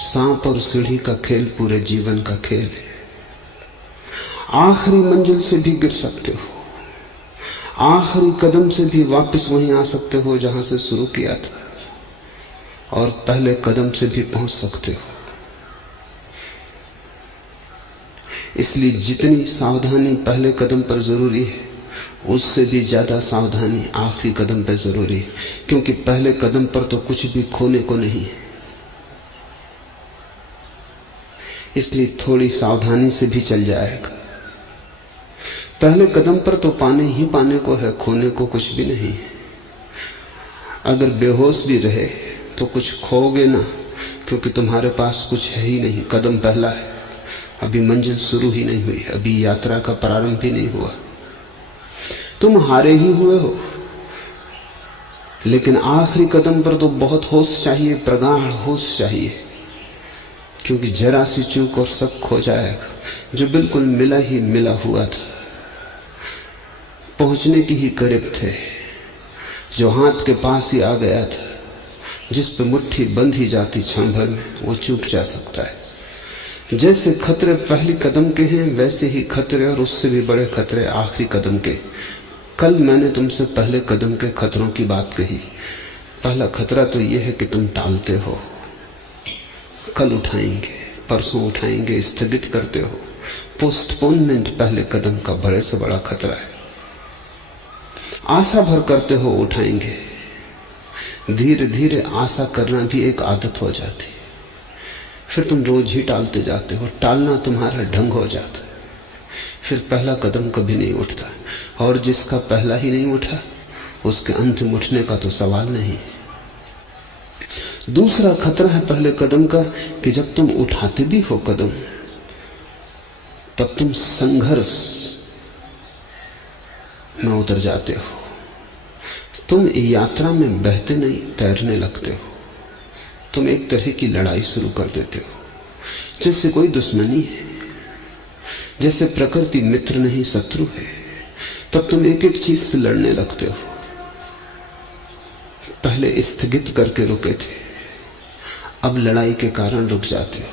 सांप और सीढ़ी का खेल पूरे जीवन का खेल है। आखिरी मंजिल से भी गिर सकते हो, आखिरी कदम से भी वापस वहीं आ सकते हो जहां से शुरू किया था, और पहले कदम से भी पहुंच सकते हो। इसलिए जितनी सावधानी पहले कदम पर जरूरी है, उससे भी ज्यादा सावधानी आखिरी कदम पर जरूरी है, क्योंकि पहले कदम पर तो कुछ भी खोने को नहीं है। इसलिए थोड़ी सावधानी से भी चल जाएगा। पहले कदम पर तो पाने ही पाने को है, खोने को कुछ भी नहीं है। अगर बेहोश भी रहे तो कुछ खोगे ना, क्योंकि तुम्हारे पास कुछ है ही नहीं। कदम पहला है, अभी मंजिल शुरू ही नहीं हुई, अभी यात्रा का प्रारंभ भी नहीं हुआ। तुम हारे ही हुए हो। लेकिन आखिरी कदम पर तो बहुत होश चाहिए, प्रगाढ़ होश चाहिए, क्योंकि जरा सी चूक और सब खो जाएगा। जो बिल्कुल मिला ही मिला हुआ था, पहुंचने की ही करीब थे, जो हाथ के पास ही आ गया था, जिस पे मुट्ठी बंद ही जाती क्षण भर में, वो चूक जा सकता है। जैसे खतरे पहली कदम के हैं, वैसे ही खतरे और उससे भी बड़े खतरे आखिरी कदम के। कल मैंने तुमसे पहले कदम के खतरों की बात कही। पहला खतरा तो यह है कि तुम टालते हो, कल उठाएंगे, परसों उठाएंगे, स्थगित करते हो। पोस्टपोनमेंट पहले कदम का बड़े से बड़ा खतरा है। आशा भर करते हो उठाएंगे, धीरे धीरे आशा करना भी एक आदत हो जाती है। फिर तुम रोज ही टालते जाते हो, टालना तुम्हारा ढंग हो जाता है। फिर पहला कदम कभी नहीं उठता, और जिसका पहला ही नहीं उठा, उसके अंतिम उठने का तो सवाल नहीं। दूसरा खतरा है पहले कदम का कि जब तुम उठाते भी हो कदम, तब तुम संघर्ष में उतर जाते हो। तुम यात्रा में बहते नहीं, तैरने लगते हो। तुम एक तरह की लड़ाई शुरू कर देते हो, जैसे कोई दुश्मनी है, जैसे प्रकृति मित्र नहीं शत्रु है। तब तुम एक एक चीज से लड़ने लगते हो। पहले स्थगित करके रुके थे, अब लड़ाई के कारण रुक जाते हो।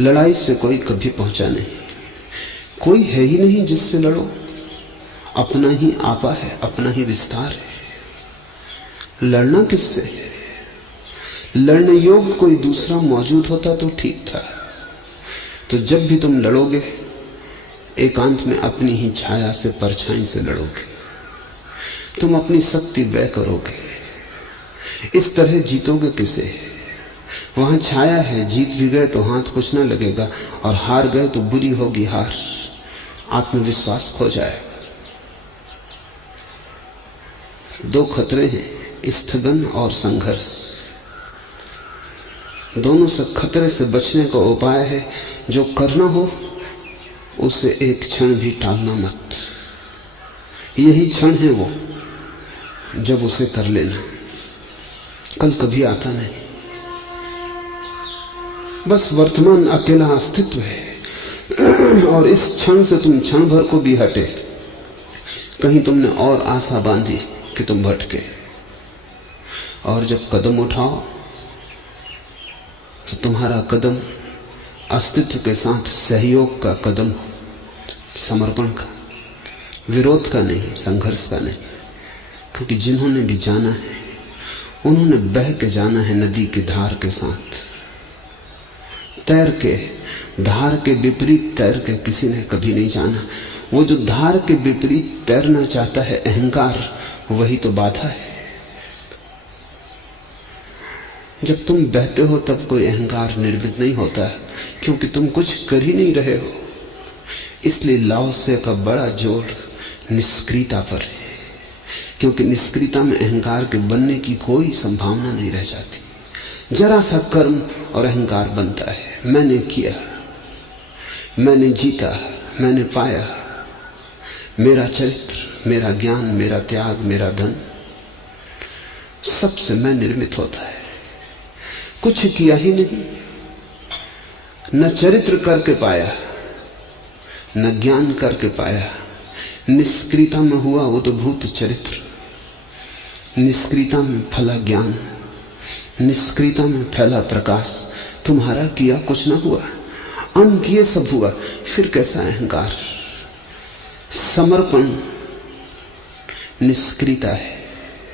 लड़ाई से कोई कभी पहुंचा नहीं, कोई है ही नहीं जिससे लड़ो। अपना ही आपा है, अपना ही विस्तार है। लड़ना किससे है? लड़ने योग्य कोई दूसरा मौजूद होता तो ठीक था। तो जब भी तुम लड़ोगे, एकांत में अपनी ही छाया से, परछाई से लड़ोगे। तुम अपनी शक्ति व्यय करोगे। इस तरह जीतोगे किसे? वहां छाया है, जीत भी गए तो हाथ कुछ न लगेगा, और हार गए तो बुरी होगी हार, आत्मविश्वास खो जाएगा। दो खतरे हैं, स्थगन और संघर्ष। दोनों से खतरे से बचने का उपाय है, जो करना हो उसे एक क्षण भी टालना मत। यही क्षण है वो जब उसे कर लेना। कल कभी आता नहीं, बस वर्तमान अकेला अस्तित्व है। और इस क्षण से तुम क्षण भर को भी हटे, कहीं तुमने और आशा बांधी कि तुम भटके। और जब कदम उठाओ तो तुम्हारा कदम अस्तित्व के साथ सहयोग का कदम हो, समर्पण का, विरोध का नहीं, संघर्ष का नहीं। क्योंकि जिन्होंने भी जाना है, उन्होंने बह के जाना है नदी की धार के साथ। तैर के, धार के विपरीत तैर के किसी ने कभी नहीं जाना। वो जो धार के विपरीत तैरना चाहता है, अहंकार, वही तो बाधा है। जब तुम बहते हो तब कोई अहंकार निर्मित नहीं होता, क्योंकि तुम कुछ कर ही नहीं रहे हो। इसलिए लाओसे का बड़ा जोर निष्क्रियता पर है, क्योंकि निष्क्रियता में अहंकार के बनने की कोई संभावना नहीं रह जाती। जरा सा कर्म और अहंकार बनता है। मैंने किया, मैंने जीता, मैंने पाया, मेरा चरित्र, मेरा ज्ञान, मेरा त्याग, मेरा धन, सबसे मैं निर्मित होता है। कुछ किया ही नहीं, न चरित्र करके पाया, न ज्ञान करके पाया। निष्क्रियता में हुआ उद्भूत चरित्र, निष्क्रियता में फला ज्ञान, निष्क्रियता में फैला प्रकाश, तुम्हारा किया कुछ ना हुआ, अनकिए सब हुआ, फिर कैसा अहंकार। समर्पण निष्क्रियता है,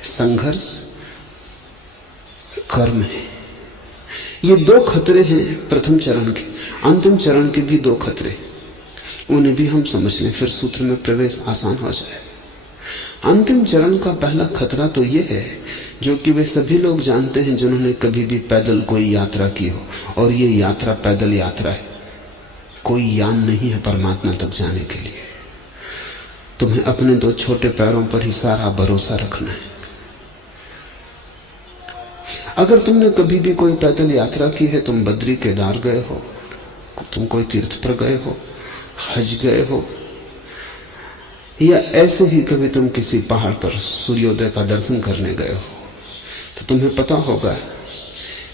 संघर्ष कर्म है। ये दो खतरे हैं प्रथम चरण के। अंतिम चरण के भी दो खतरे, उन्हें भी हम समझ लें, फिर सूत्र में प्रवेश आसान हो जाए। अंतिम चरण का पहला खतरा तो यह है, जो कि वे सभी लोग जानते हैं जिन्होंने कभी भी पैदल कोई यात्रा की हो, और ये यात्रा पैदल यात्रा है, कोई यान नहीं है परमात्मा तक जाने के लिए। तुम्हें अपने दो छोटे पैरों पर ही सारा भरोसा रखना है। अगर तुमने कभी भी कोई पैदल यात्रा की है, तुम बद्री केदार गए हो, तुम कोई तीर्थ पर गए हो, हज गए हो, या ऐसे ही कभी तुम किसी पहाड़ पर सूर्योदय का दर्शन करने गए हो, तो तुम्हें पता होगा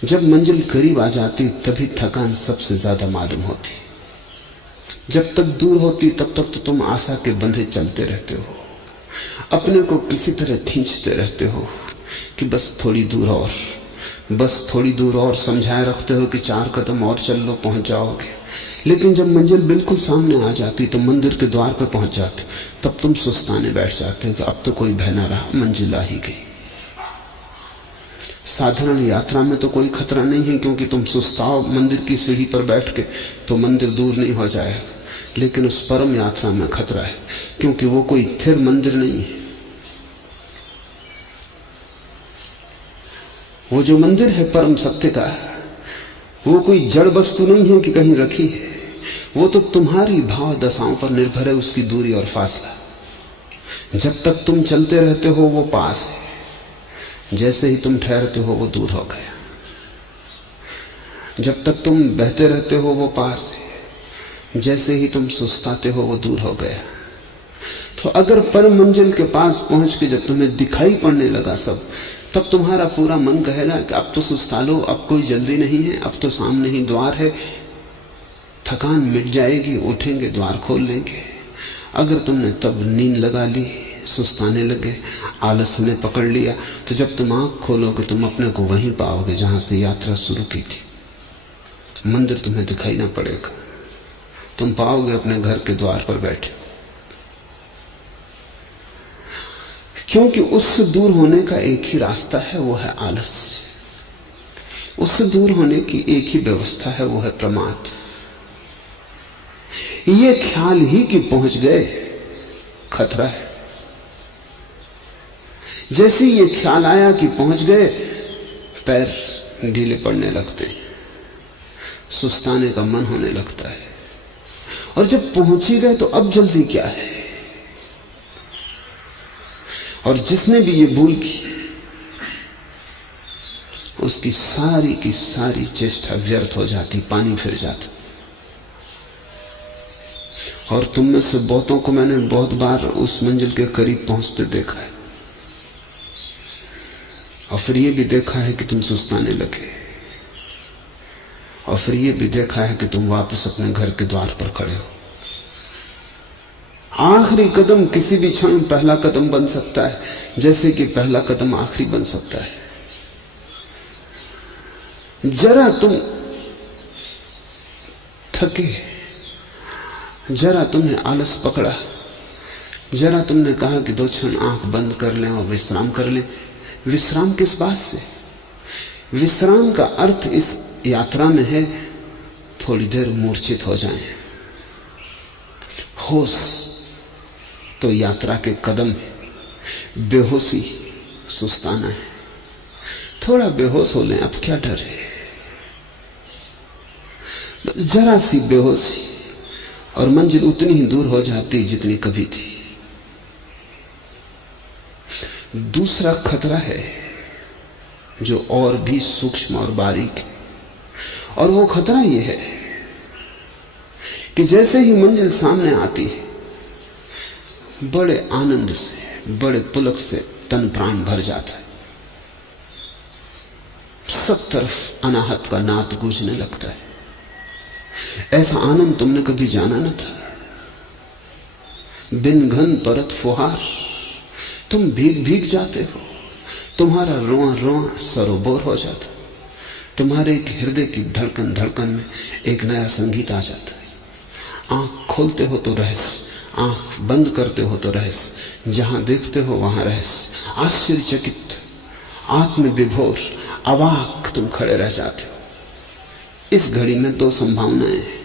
जब मंजिल करीब आ जाती तभी थकान सबसे ज्यादा मालूम होती। जब तक दूर होती तब तक तो तुम आशा के बंधे चलते रहते हो, अपने को किसी तरह खींचते रहते हो कि बस थोड़ी दूर और, बस थोड़ी दूर और, समझाए रखते हो कि 4 कदम और चल लो पहुंच जाओगे। लेकिन जब मंजिल बिल्कुल सामने आ जाती, तो मंदिर के द्वार पर पहुंच जाते, तब तुम सुस्ताने बैठ जाते हो कि अब तो कोई भय ना रहा, मंजिल आ ही गई। साधारण यात्रा में तो कोई खतरा नहीं है, क्योंकि तुम सुस्ताओ मंदिर की सीढ़ी पर बैठ के तो मंदिर दूर नहीं हो जाएगा। लेकिन उस परम यात्रा में खतरा है, क्योंकि वो कोई स्थिर मंदिर नहीं है। वो जो मंदिर है परम सत्य का, वो कोई जड़ वस्तु नहीं है कि कहीं रखी है, वो तो तुम्हारी भाव दशाओं पर निर्भर है, उसकी दूरी और फासला। जब तक तुम चलते रहते हो वो पास है, जैसे ही तुम ठहरते हो वो दूर हो गया। जब तक तुम बहते रहते हो वो पास है, जैसे ही तुम सुस्ताते हो वो दूर हो गया। तो अगर परम मंजिल के पास पहुंच के जब तुम्हें दिखाई पड़ने लगा सब, तब तुम्हारा पूरा मन कहेगा कि अब तो सुस्ता लो, अब कोई जल्दी नहीं है, अब तो सामने ही द्वार है, थकान मिट जाएगी, उठेंगे द्वार खोल लेंगे। अगर तुमने तब नींद लगा ली, सुस्ताने लगे, आलस ने पकड़ लिया, तो जब तुम आंख खोलोगे तुम अपने को वहीं पाओगे जहां से यात्रा शुरू की थी। मंदिर तुम्हें दिखाई ना पड़ेगा, तुम पाओगे अपने घर के द्वार पर बैठे, क्योंकि उससे दूर होने का एक ही रास्ता है, वो है आलस्य। उससे दूर होने की एक ही व्यवस्था है, वो है प्रमाद। ये ख्याल ही कि पहुंच गए खतरा है। जैसे ये ख्याल आया कि पहुंच गए, पैर ढीले पड़ने लगते, सुस्ताने का मन होने लगता है। और जब पहुंच ही गए तो अब जल्दी क्या है। और जिसने भी ये भूल की, उसकी सारी की सारी चेष्टा व्यर्थ हो जाती, पानी फिर जाता। और तुम में से बहुतों को मैंने बहुत बार उस मंजिल के करीब पहुंचते देखा है, और फिर ये भी देखा है कि तुम सुस्ताने लगे, और फिर ये भी देखा है कि तुम वापस अपने घर के द्वार पर खड़े हो। आखिरी कदम किसी भी क्षण पहला कदम बन सकता है, जैसे कि पहला कदम आखिरी बन सकता है। जरा तुम थके, जरा तुम्हें आलस पकड़ा, जरा तुमने कहा कि 2 क्षण आंख बंद कर लें और विश्राम कर लें। विश्राम किस बात से? विश्राम का अर्थ इस यात्रा में है थोड़ी देर मूर्छित हो जाएं। होश तो यात्रा के कदम है, बेहोशी सुस्ताना है। थोड़ा बेहोश हो लें, अब क्या डर है। बस जरा सी बेहोशी और मंजिल उतनी ही दूर हो जाती जितनी कभी थी। दूसरा खतरा है जो और भी सूक्ष्म और बारीक है, और वो खतरा ये है कि जैसे ही मंजिल सामने आती है, बड़े आनंद से, बड़े पुलक से तन प्राण भर जाता है। सब तरफ अनाहत का नाद गूंजने लगता है। ऐसा आनंद तुमने कभी जाना न था। बिन घन परत फुहार, तुम भीग भीग जाते हो, तुम्हारा रोआ रोआ सरोबोर हो जाता। तुम्हारे एक हृदय की धड़कन धड़कन में एक नया संगीत आ जाता है। आंख खोलते हो तो रहस्य, आंख बंद करते हो तो रहस्य, जहां देखते हो वहां रहस्य। आश्चर्यचकित, आत्म विभोर, अवाक तुम खड़े रह जाते हो। इस घड़ी में दो संभावनाएं हैं।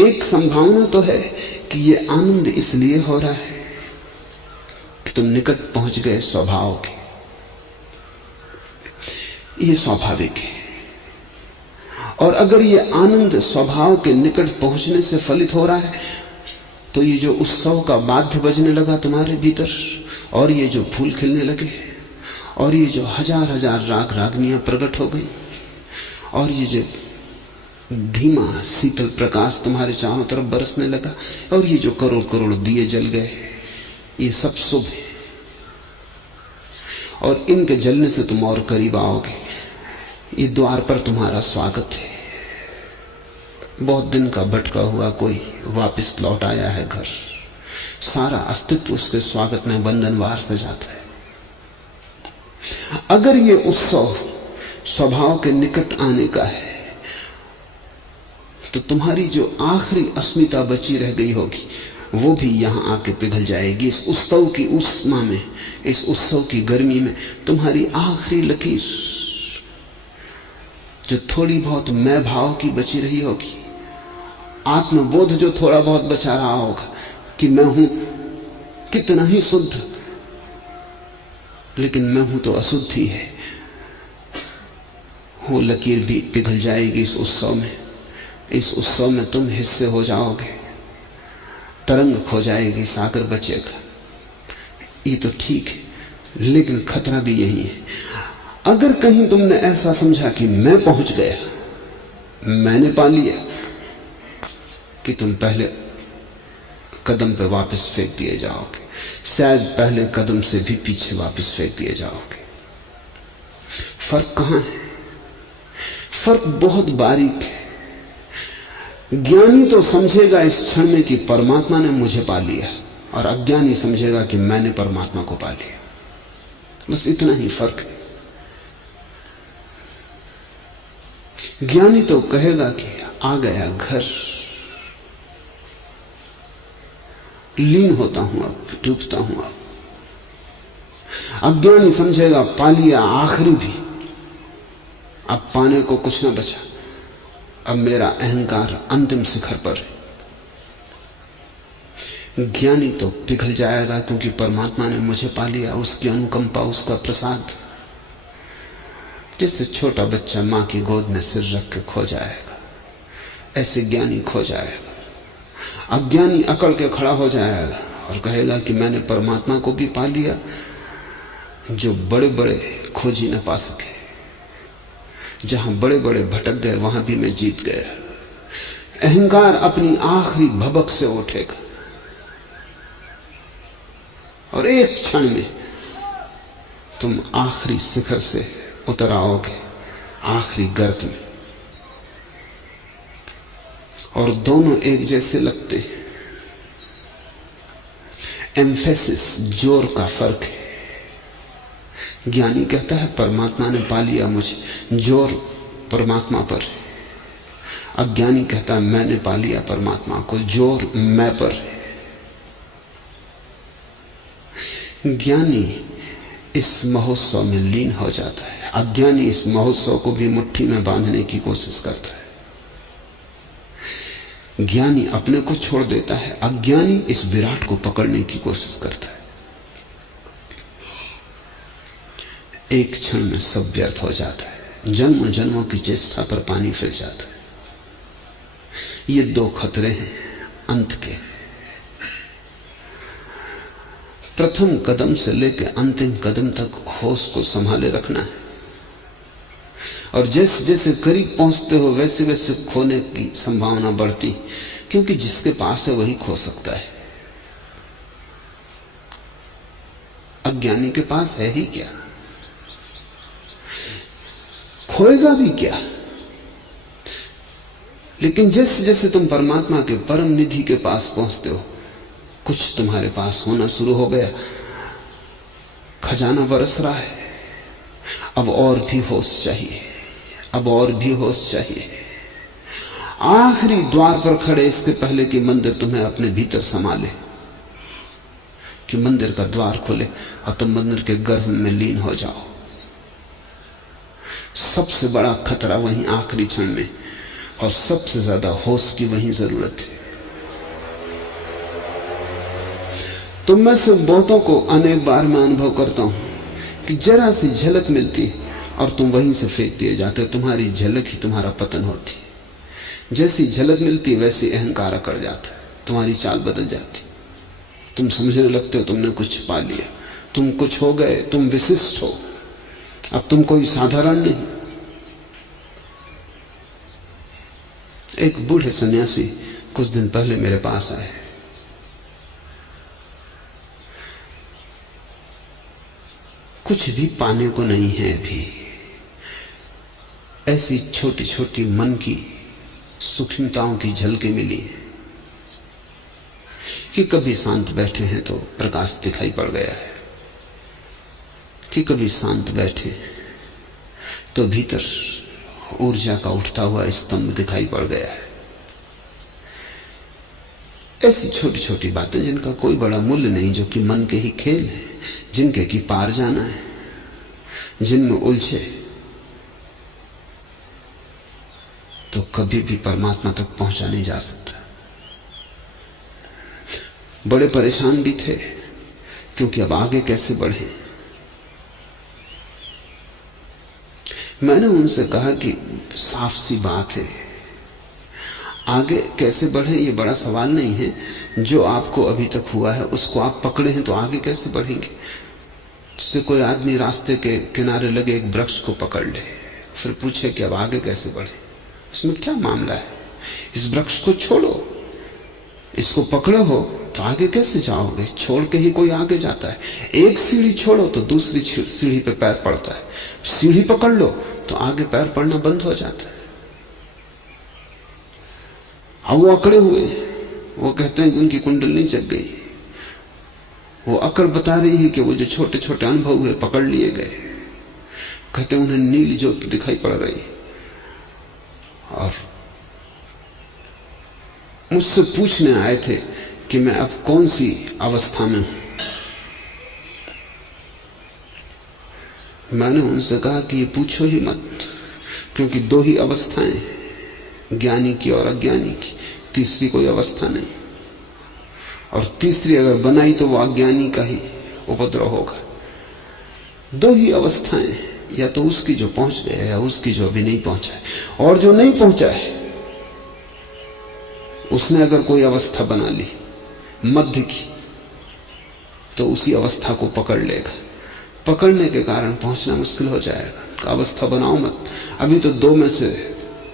एक संभावना तो है कि ये आनंद इसलिए हो रहा है कि तुम निकट पहुंच गए स्वभाव के, ये स्वाभाविक है। और अगर ये आनंद स्वभाव के निकट पहुंचने से फलित हो रहा है, तो ये जो उत्सव का वाद्य बजने लगा तुम्हारे भीतर, और ये जो फूल खिलने लगे, और ये जो हजार हजार राग रागनियां प्रकट हो गई, और ये जो धीमा शीतल प्रकाश तुम्हारे चारों तरफ बरसने लगा, और ये जो करोड़ करोड़ दिए जल गए, ये सब शुभ है। और इनके जलने से तुम और करीब आओगे। ये द्वार पर तुम्हारा स्वागत है। बहुत दिन का भटका हुआ कोई वापस लौट आया है घर, सारा अस्तित्व उसके स्वागत में बंधनवार से जाता है। अगर ये उत्सव स्वभाव के निकट आने का है, तो तुम्हारी जो आखिरी अस्मिता बची रह गई होगी, वो भी यहां आके पिघल जाएगी। इस उत्सव की उष्मा में, इस उत्सव की गर्मी में तुम्हारी आखिरी लकीर, जो थोड़ी बहुत मैं भाव की बची रही होगी, आत्मबोध जो थोड़ा बहुत बचा रहा होगा कि मैं हूं कितना ही शुद्ध, लेकिन मैं हूं तो अशुद्ध ही है, वो लकीर भी पिघल जाएगी इस उत्सव में। इस उत्सव में तुम हिस्से हो जाओगे, तरंग खो जाएगी, सागर बचेगा। ये तो ठीक है, लेकिन खतरा भी यही है। अगर कहीं तुमने ऐसा समझा कि मैं पहुंच गया, मैंने पा लिया, कि तुम पहले कदम पे वापस फेंक दिए जाओगे, शायद पहले कदम से भी पीछे वापस फेंक दिए जाओगे। फर्क कहां है? फर्क बहुत बारीक है। ज्ञानी तो समझेगा इस क्षण में कि परमात्मा ने मुझे पा लिया, और अज्ञानी समझेगा कि मैंने परमात्मा को पा लिया। बस इतना ही फर्क है। ज्ञानी तो कहेगा कि आ गया घर, लीन होता हूं, अब डूबता हूं। अब अज्ञानी समझेगा पा लिया आखिरी भी, अब पाने को कुछ ना बचा, अब मेरा अहंकार अंतिम शिखर पर है। ज्ञानी तो पिघल जाएगा क्योंकि परमात्मा ने मुझे पा लिया, उसकी अनुकंपा, उसका प्रसाद। जैसे छोटा बच्चा मां की गोद में सिर रख के खो जाएगा, ऐसे ज्ञानी खो जाएगा। अज्ञानी अकड़ के खड़ा हो जाएगा और कहेगा कि मैंने परमात्मा को भी पा लिया, जो बड़े बड़े खोजी न पा सके। जहां बड़े बड़े भटक गए, वहां भी मैं जीत गया। अहंकार अपनी आखिरी भबक से उठेगा और एक क्षण में तुम आखिरी शिखर से उतर आओगे, आखिरी गर्त में। और दोनों एक जैसे लगते हैं। एम्फेसिस, जोर का फर्क है। ज्ञानी कहता है परमात्मा ने पा लिया मुझे, जोर परमात्मा पर है। अज्ञानी कहता है मैंने पा लिया परमात्मा को, जोर मैं पर है। ज्ञानी इस महोत्सव में लीन हो जाता है, अज्ञानी इस महोत्सव को भी मुट्ठी में बांधने की कोशिश करता है। ज्ञानी अपने को छोड़ देता है, अज्ञानी इस विराट को पकड़ने की कोशिश करता है। एक क्षण में सब व्यर्थ हो जाता है, जन्म जन्मों की चेष्टा पर पानी फिर जाता है। ये दो खतरे हैं अंत के। प्रथम कदम से लेकर अंतिम कदम तक होश को संभाले रखना है, और जैसे जैसे करीब पहुंचते हो वैसे वैसे खोने की संभावना बढ़ती, क्योंकि जिसके पास है वही खो सकता है। अज्ञानी के पास है ही क्या, खोएगा भी क्या। लेकिन जैसे जैसे तुम परमात्मा के परम निधि के पास पहुंचते हो, कुछ तुम्हारे पास होना शुरू हो गया, खजाना बरस रहा है। अब और भी होश चाहिए, अब और भी होश चाहिए। आखिरी द्वार पर खड़े इसके पहले कि मंदिर तुम्हें अपने भीतर संभाले, कि मंदिर का द्वार खुले और तुम मंदिर के गर्भ में लीन हो जाओ। सबसे बड़ा खतरा वहीं आखिरी क्षण में, और सबसे ज्यादा होश की वहीं जरूरत है। तुम में से बहुतों को अनेक बार मैं अनुभव करता हूं कि जरा सी झलक मिलती और तुम वहीं से फेंक दिए जाते। तुम्हारी झलक ही तुम्हारा पतन होती। जैसी झलक मिलती वैसी अहंकार अकड़ जाता है, तुम्हारी चाल बदल जाती। तुम समझने लगते हो तुमने कुछ पा लिया, तुम कुछ हो गए, तुम विशिष्ट हो, अब तुम कोई साधारण नहीं। एक बूढ़े सन्यासी कुछ दिन पहले मेरे पास आए। कुछ भी पाने को नहीं है अभी, ऐसी छोटी छोटी मन की सूक्ष्मताओं की झलकें मिली कि कभी शांत बैठे हैं तो प्रकाश दिखाई पड़ गया है, कि कभी शांत बैठे तो भीतर ऊर्जा का उठता हुआ स्तंभ दिखाई पड़ गया है। ऐसी छोटी छोटी बातें जिनका कोई बड़ा मूल्य नहीं, जो कि मन के ही खेल है, जिनके की पार जाना है, जिनमें उलझे तो कभी भी परमात्मा तक पहुंचा नहीं जा सकता। बड़े परेशान भी थे क्योंकि अब आगे कैसे बढ़े। मैंने उनसे कहा कि साफ सी बात है, आगे कैसे बढ़े ये बड़ा सवाल नहीं है। जो आपको अभी तक हुआ है उसको आप पकड़े हैं तो आगे कैसे बढ़ेंगे। जिससे कोई आदमी रास्ते के किनारे लगे एक वृक्ष को पकड़ ले, फिर पूछे कि अब आगे कैसे बढ़े, इसमें क्या मामला है। इस वृक्ष को छोड़ो, इसको पकड़े हो तो आगे कैसे जाओगे। छोड़ के ही कोई आगे जाता है। एक सीढ़ी छोड़ो तो दूसरी सीढ़ी पे पैर पड़ता है, सीढ़ी पकड़ लो तो आगे पैर पड़ना बंद हो जाता है। अब वो अकड़े हुए, वो कहते हैं कि उनकी कुंडली जग गई। वो अकड़ बता रही है कि वो जो छोटे छोटे अनुभव हुए पकड़ लिए गए। कहते हैं उन्हें नीली ज्योति दिखाई पड़ रही और मुझसे पूछने आए थे कि मैं अब कौन सी अवस्था में हूं। मैंने उनसे कहा कि ये पूछो ही मत, क्योंकि दो ही अवस्थाएं, ज्ञानी की और अज्ञानी की, तीसरी कोई अवस्था नहीं। और तीसरी अगर बनाई तो वो अज्ञानी का ही उपद्रव होगा। दो ही अवस्थाएं, या तो उसकी जो पहुंच गया या उसकी जो अभी नहीं पहुंचा है। और जो नहीं पहुंचा है उसने अगर कोई अवस्था बना ली मध्य की, तो उसी अवस्था को पकड़ लेगा। पकड़ने के कारण पहुंचना मुश्किल हो जाएगा। अवस्था बनाओ मत, अभी तो दो में से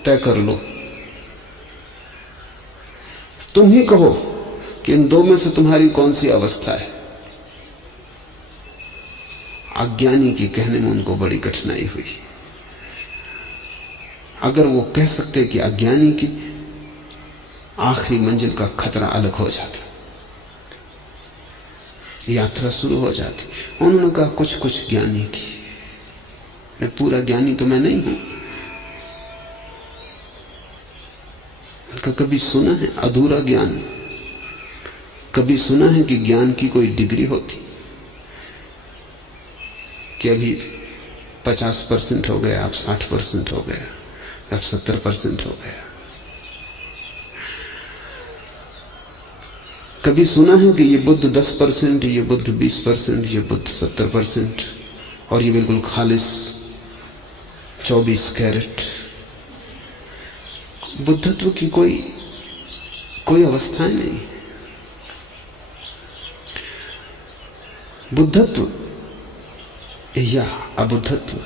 तय कर लो। तुम ही कहो कि इन दो में से तुम्हारी कौन सी अवस्था है। अज्ञानी के कहने में उनको बड़ी कठिनाई हुई। अगर वो कह सकते कि अज्ञानी की, आखिरी मंजिल का खतरा अलग हो जाता, यात्रा शुरू हो जाती। उन्होंने कहा कुछ कुछ ज्ञानी की, मैं पूरा ज्ञानी तो मैं नहीं हूं। उनका कभी सुना है अधूरा ज्ञान, कभी सुना है कि ज्ञान की कोई डिग्री होती, कि अभी 50% हो गया, अब 60% हो गया, अब 70% हो गया। कभी सुना है कि ये बुद्ध 10%, ये बुद्ध 20%, ये बुद्ध 70%, और ये बिल्कुल खालिस 24 कैरेट। बुद्धत्व की कोई अवस्थाएं नहीं। बुद्धत्व या अबुद्धत्व।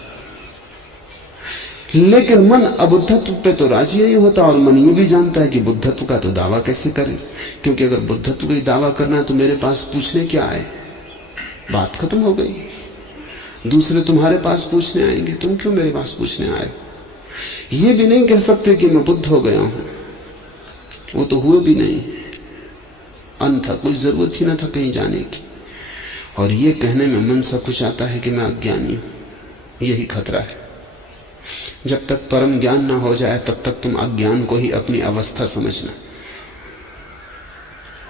लेकिन मन अबुद्धत्व पे तो राजी नहीं होता, और मन ये भी जानता है कि बुद्धत्व का तो दावा कैसे करें, क्योंकि अगर बुद्धत्व का दावा करना है तो मेरे पास पूछने क्या आए, बात खत्म हो गई। दूसरे तुम्हारे पास पूछने आएंगे, तुम क्यों मेरे पास पूछने आए। ये भी नहीं कह सकते कि मैं बुद्ध हो गया हूं, वो तो हुए भी नहीं, अन्यथा कोई जरूरत ही ना था कहीं जाने की। और ये कहने में मन सा कुछ आता है कि मैं अज्ञानी हूं, यही खतरा है। जब तक परम ज्ञान ना हो जाए तब तक तुम अज्ञान को ही अपनी अवस्था समझना,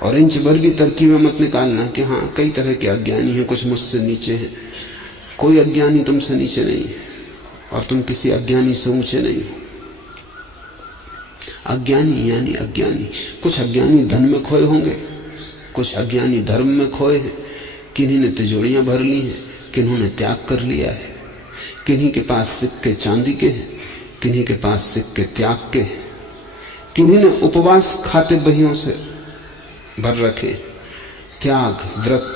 और इंच भर भी तरकीबें मत निकालना कि हाँ कई तरह के अज्ञानी हैं, कुछ मुझसे नीचे हैं। कोई अज्ञानी तुमसे नीचे नहीं है और तुम किसी अज्ञानी से ऊंचे नहीं हो। अज्ञानी यानी अज्ञानी। कुछ अज्ञानी धन में खोए होंगे, कुछ अज्ञानी धर्म में खोए हैं, किन्हीं ने तिजोरियां भर ली हैं, किन्हों ने त्याग कर लिया है, किन्हीं के पास सिक्के चांदी के हैं, किन्हीं के पास सिक्के त्याग के हैं, किन्हीं ने उपवास खाते बहियों से भर रखे, त्याग व्रत,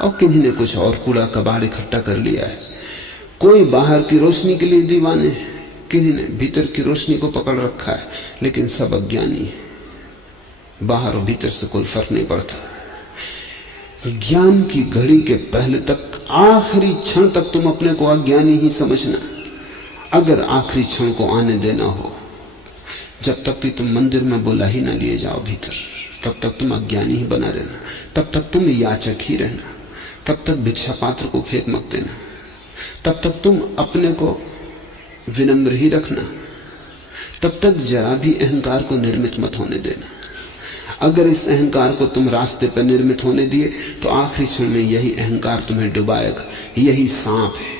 और किन्हीं ने कुछ और कूड़ा कबाड़ इकट्ठा कर लिया है। कोई बाहर की रोशनी के लिए दीवाने हैं, किन्हीं ने भीतर की रोशनी को पकड़ रखा है, लेकिन सब अज्ञानी है। बाहर और भीतर से कोई फर्क नहीं पड़ता। ज्ञान की घड़ी के पहले तक, आखिरी क्षण तक तुम अपने को अज्ञानी ही समझना। अगर आखिरी क्षण को आने देना हो, जब तक कि तुम मंदिर में बुला ही ना लिए जाओ भीतर, तब तक तुम अज्ञानी ही बना रहना, तब तक तुम याचक ही रहना, तब तक भिक्षा पात्र को फेंक मत देना, तब तक तुम अपने को विनम्र ही रखना, तब तक जरा भी अहंकार को निर्मित मत होने देना। अगर इस अहंकार को तुम रास्ते पर निर्मित होने दिए तो आखिरी क्षण में यही अहंकार तुम्हें डुबाएगा। यही सांप है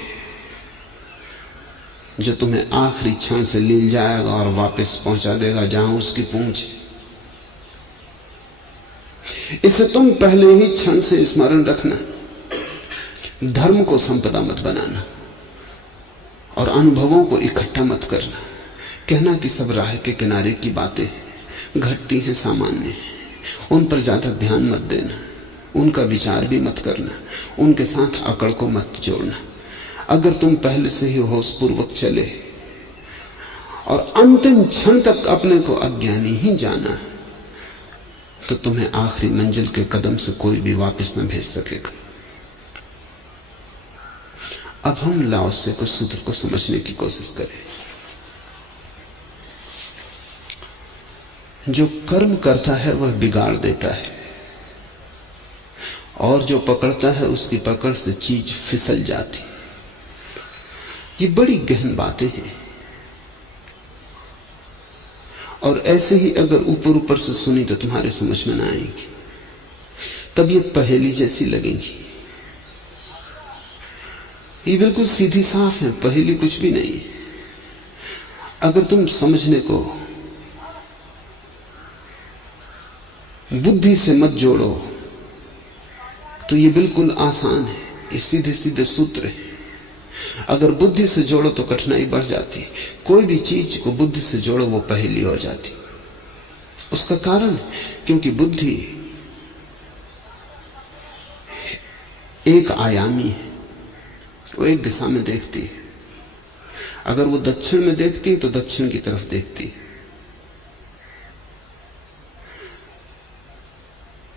जो तुम्हें आखिरी क्षण से ले जाएगा और वापस पहुंचा देगा जहां उसकी पूंछ। इसे तुम पहले ही क्षण से स्मरण रखना। धर्म को संपदा मत बनाना और अनुभवों को इकट्ठा मत करना। कहना कि सब राह के किनारे की बातें घटती हैं, सामान्य हैं, उन पर ज्यादा ध्यान मत देना, उनका विचार भी मत करना, उनके साथ अकड़ को मत जोड़ना। अगर तुम पहले से ही होशपूर्वक चले और अंतिम क्षण तक अपने को अज्ञानी ही जाना, तो तुम्हें आखिरी मंजिल के कदम से कोई भी वापस न भेज सकेगा। अब हम लाओ से कुछ सूत्र को समझने की कोशिश करें। जो कर्म करता है वह बिगाड़ देता है, और जो पकड़ता है उसकी पकड़ से चीज फिसल जाती। ये बड़ी गहन बातें हैं, और ऐसे ही अगर ऊपर ऊपर से सुनी तो तुम्हारे समझ में ना आएगी, तब ये पहेली जैसी लगेंगी। ये बिल्कुल सीधी साफ है, पहेली कुछ भी नहीं है। अगर तुम समझने को बुद्धि से मत जोड़ो तो ये बिल्कुल आसान है, ये सीधे सीधे सूत्र है। अगर बुद्धि से जोड़ो तो कठिनाई बढ़ जाती। कोई भी चीज को बुद्धि से जोड़ो वो पहेली हो जाती। उसका कारण क्योंकि बुद्धि एक आयामी है, वो एक दिशा में देखती है। अगर वो दक्षिण में देखती है तो दक्षिण की तरफ देखती है।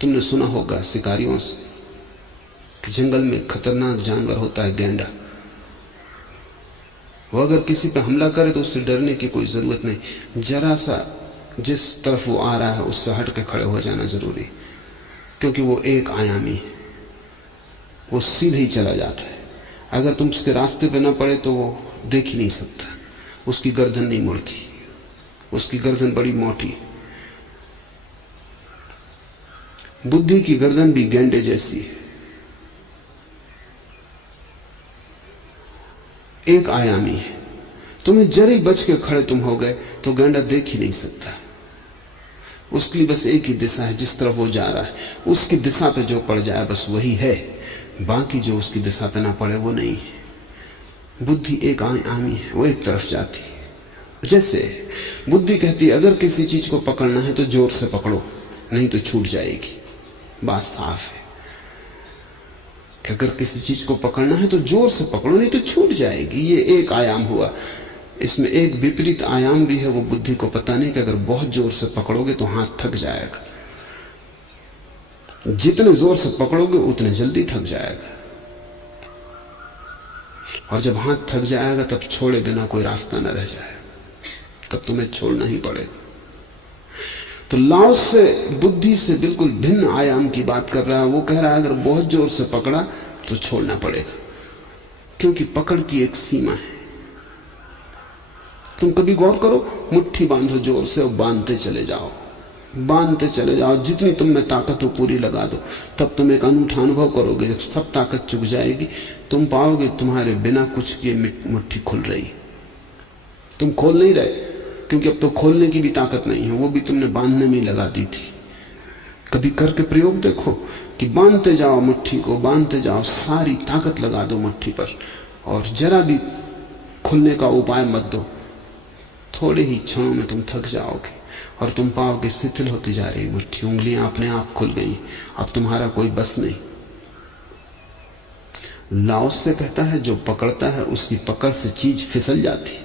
तुमने सुना होगा शिकारियों से कि जंगल में खतरनाक जानवर होता है गैंडा। वो अगर किसी पे हमला करे तो उससे डरने की कोई जरूरत नहीं, जरा सा जिस तरफ वो आ रहा है उससे हट के खड़े हो जाना जरूरी, क्योंकि वो एक आयामी है, वो सीधे ही चला जाता है। अगर तुम उसके रास्ते पे ना पड़े तो वो देख ही नहीं सकता, उसकी गर्दन नहीं मुड़ती, उसकी गर्दन बड़ी मोटी। बुद्धि की गर्दन भी गैंडे जैसी है, एक आयामी है। तुम्हें जरे बच के खड़े तुम हो गए तो गैंडा देख ही नहीं सकता। उसके लिए बस एक ही दिशा है, जिस तरफ वो जा रहा है उसकी दिशा पे जो पड़ जाए बस वही है, बाकी जो उसकी दिशा पे ना पड़े वो नहीं है। बुद्धि एक आयामी है, वो एक तरफ जाती है। जैसे बुद्धि कहती है अगर किसी चीज को पकड़ना है तो जोर से पकड़ो, नहीं तो छूट जाएगी। बात साफ है कि अगर किसी चीज को पकड़ना है तो जोर से पकड़ो, नहीं तो छूट जाएगी। ये एक आयाम हुआ। इसमें एक विपरीत आयाम भी है, वो बुद्धि को पता नहीं कि अगर बहुत जोर से पकड़ोगे तो हाथ थक जाएगा। जितने जोर से पकड़ोगे उतने जल्दी थक जाएगा, और जब हाथ थक जाएगा तब छोड़े बिना कोई रास्ता न रह जाएगा, तब तुम्हें छोड़ना ही पड़ेगा। तो लाओस से बुद्धि से बिल्कुल भिन्न आयाम की बात कर रहा है। वो कह रहा है अगर बहुत जोर से पकड़ा तो छोड़ना पड़ेगा, क्योंकि पकड़ की एक सीमा है। तुम कभी गौर करो, मुट्ठी बांधो जोर से और बांधते चले जाओ, बांधते चले जाओ, जितनी तुम में ताकत हो पूरी लगा दो। तब तुम एक अनूठा अनुभव करोगे। जब सब ताकत चुक जाएगी तुम पाओगे तुम्हारे बिना कुछ किए मुट्ठी खुल रही। तुम खोल नहीं रहे, क्योंकि अब तो खोलने की भी ताकत नहीं है, वो भी तुमने बांधने में ही लगा दी थी। कभी करके प्रयोग देखो कि बांधते जाओ मुट्ठी को, बांधते जाओ, सारी ताकत लगा दो मुट्ठी पर और जरा भी खुलने का उपाय मत दो। थोड़े ही क्षणों में तुम थक जाओगे और तुम पाओगे शिथिल होती जा रही मुट्ठी, उंगलियां अपने आप खुल गई, अब तुम्हारा कोई बस नहीं। लाओस से कहता है जो पकड़ता है उसकी पकड़ से चीज फिसल जाती।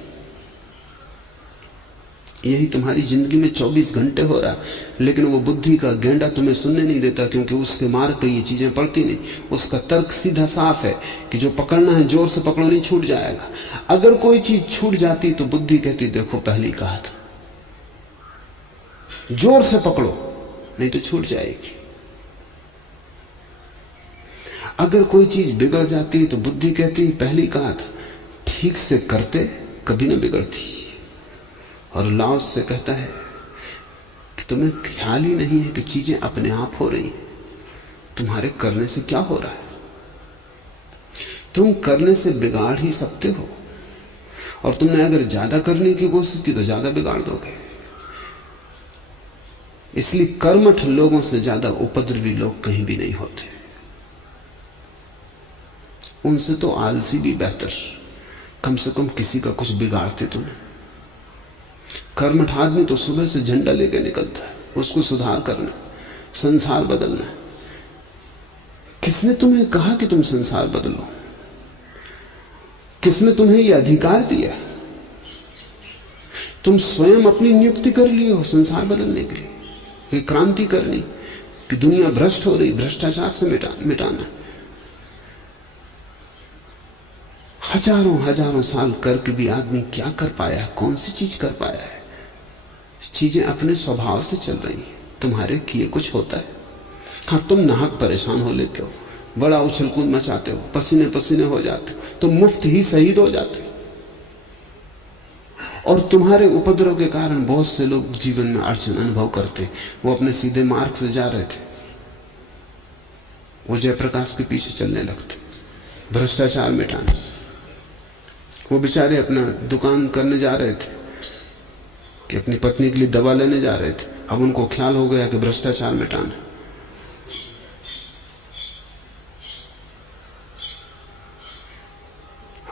यही तुम्हारी जिंदगी में 24 घंटे हो रहा है, लेकिन वो बुद्धि का गेंडा तुम्हें सुनने नहीं देता, क्योंकि उसके मार्ग पे ये चीजें पड़ती नहीं। उसका तर्क सीधा साफ है कि जो पकड़ना है जोर से पकड़ो, नहीं छूट जाएगा। अगर कोई चीज छूट जाती तो बुद्धि कहती देखो पहले कहा था, जोर से पकड़ो नहीं तो छूट जाएगी। अगर कोई चीज बिगड़ जाती तो बुद्धि कहती पहले कहा था, ठीक से करते कभी न बिगड़ती। और लाओस से कहता है कि तुम्हें ख्याल ही नहीं है कि चीजें अपने आप हो रही, तुम्हारे करने से क्या हो रहा है। तुम करने से बिगाड़ ही सकते हो, और तुमने अगर ज्यादा करने की कोशिश की तो ज्यादा बिगाड़ दोगे। इसलिए कर्मठ लोगों से ज्यादा उपद्रवी लोग कहीं भी नहीं होते। उनसे तो आलसी भी बेहतर, कम से कम किसी का कुछ बिगाड़ते तो नहीं। कर्मठ आदमी तो सुबह से झंडा लेके निकलता है, उसको सुधार करना, संसार बदलना। किसने तुम्हें कहा कि तुम संसार बदलो? किसने तुम्हें यह अधिकार दिया? तुम स्वयं अपनी नियुक्ति कर लिए हो संसार बदलने के लिए, ये क्रांति करनी कि दुनिया भ्रष्ट हो रही, भ्रष्टाचार से मिटाना। हजारों हजारों साल करके भी आदमी क्या कर पाया? कौन सी चीज कर पाया है? चीजें अपने स्वभाव से चल रही हैं, तुम्हारे किए कुछ होता है। हाँ, तुम नाहक परेशान हो लेते हो, बड़ा उछल कूद मचाते हो, पसीने पसीने हो जाते हो, तुम मुफ्त ही शहीद हो जाते हो। और तुम्हारे उपद्रव के कारण बहुत से लोग जीवन में अड़चन अनुभव करते। वो अपने सीधे मार्ग से जा रहे थे, वो जयप्रकाश के पीछे चलने लगते, भ्रष्टाचार मिटाने। वो बेचारे अपना दुकान करने जा रहे थे कि अपनी पत्नी के लिए दवा लेने जा रहे थे, अब उनको ख्याल हो गया कि भ्रष्टाचार मिटाना।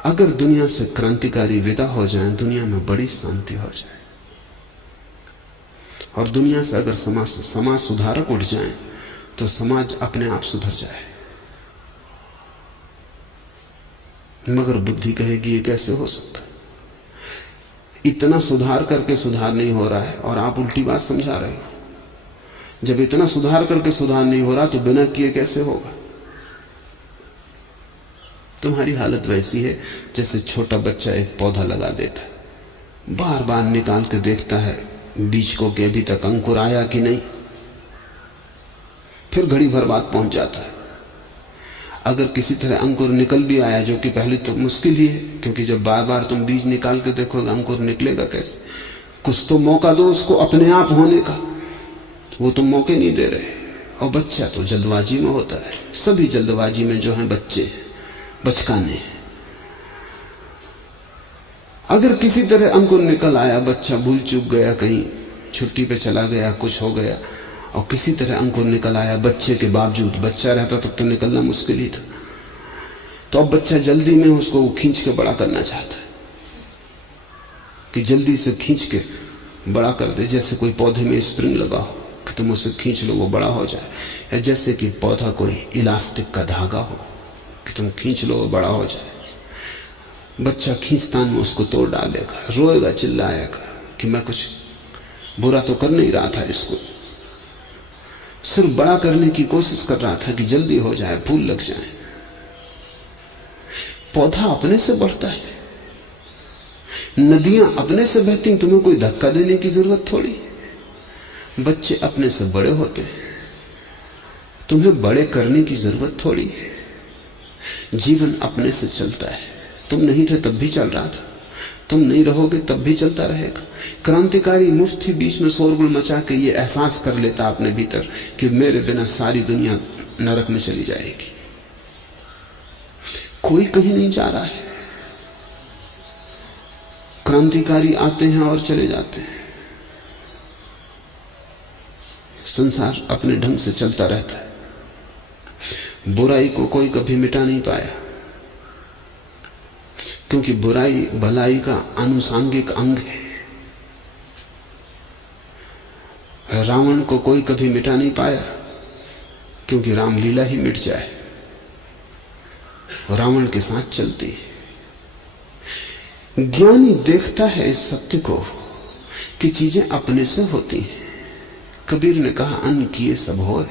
अगर दुनिया से क्रांतिकारी विदा हो जाए, दुनिया में बड़ी शांति हो जाए। और दुनिया से अगर समाज सुधारक उठ जाए तो समाज अपने आप सुधर जाए। मगर बुद्धि कहेगी ये कैसे हो सकता है? इतना सुधार करके सुधार नहीं हो रहा है और आप उल्टी बात समझा रहे हो। जब इतना सुधार करके सुधार नहीं हो रहा तो बिना किए कैसे होगा? तुम्हारी हालत वैसी है जैसे छोटा बच्चा एक पौधा लगा देता है, बार बार निकाल के देखता है बीज को कि अभी तक अंकुर आया कि नहीं, फिर घड़ी भर बाद पहुंच जाता है। अगर किसी तरह अंकुर निकल भी आया, जो कि पहले तो मुश्किल ही है, क्योंकि जब बार बार तुम बीज निकाल के देखोगे अंकुर निकलेगा कैसे? कुछ तो मौका दो उसको अपने आप होने का, वो तुम मौके नहीं दे रहे। और बच्चा तो जल्दबाजी में होता है, सभी जल्दबाजी में जो है बच्चे बचकाने। अगर किसी तरह अंकुर निकल आया, बच्चा भूल चूक गया, कहीं छुट्टी पे चला गया, कुछ हो गया, और किसी तरह अंकुर निकल आया बच्चे के बावजूद, बच्चा रहता तब तो निकलना मुश्किल ही था, तो अब बच्चा जल्दी में उसको खींच के बड़ा करना चाहता है कि जल्दी से खींच के बड़ा कर दे। जैसे कोई पौधे में स्प्रिंग लगा हो कि तुम उसे खींच लो वो बड़ा हो जाए, या जैसे कि पौधा कोई इलास्टिक का धागा हो कि तुम खींच लो वो बड़ा हो जाए। बच्चा खींचतान में उसको तोड़ डालेगा, रोएगा, चिल्लाएगा कि मैं कुछ बुरा तो कर नहीं रहा था, इसको सिर्फ बड़ा करने की कोशिश कर रहा था कि जल्दी हो जाए, फूल लग जाए। पौधा अपने से बढ़ता है, नदियां अपने से बहती, तुम्हें कोई धक्का देने की जरूरत थोड़ी। बच्चे अपने से बड़े होते हैं, तुम्हें बड़े करने की जरूरत थोड़ी है। जीवन अपने से चलता है, तुम नहीं थे तब भी चल रहा था, तुम नहीं रहोगे तब भी चलता रहेगा। क्रांतिकारी मुफ्ती बीच में शोरगुल मचा के ये एहसास कर लेता अपने भीतर कि मेरे बिना सारी दुनिया नरक में चली जाएगी। कोई कहीं नहीं जा रहा है, क्रांतिकारी आते हैं और चले जाते हैं, संसार अपने ढंग से चलता रहता है। बुराई को कोई कभी मिटा नहीं पाया, क्योंकि बुराई भलाई का आनुषांगिक अंग है। रावण को कोई कभी मिटा नहीं पाया, क्योंकि रामलीला ही मिट जाए, रावण के साथ चलती है। ज्ञानी देखता है इस सत्य को कि चीजें अपने से होती हैं। कबीर ने कहा, अन्न किए सब होए।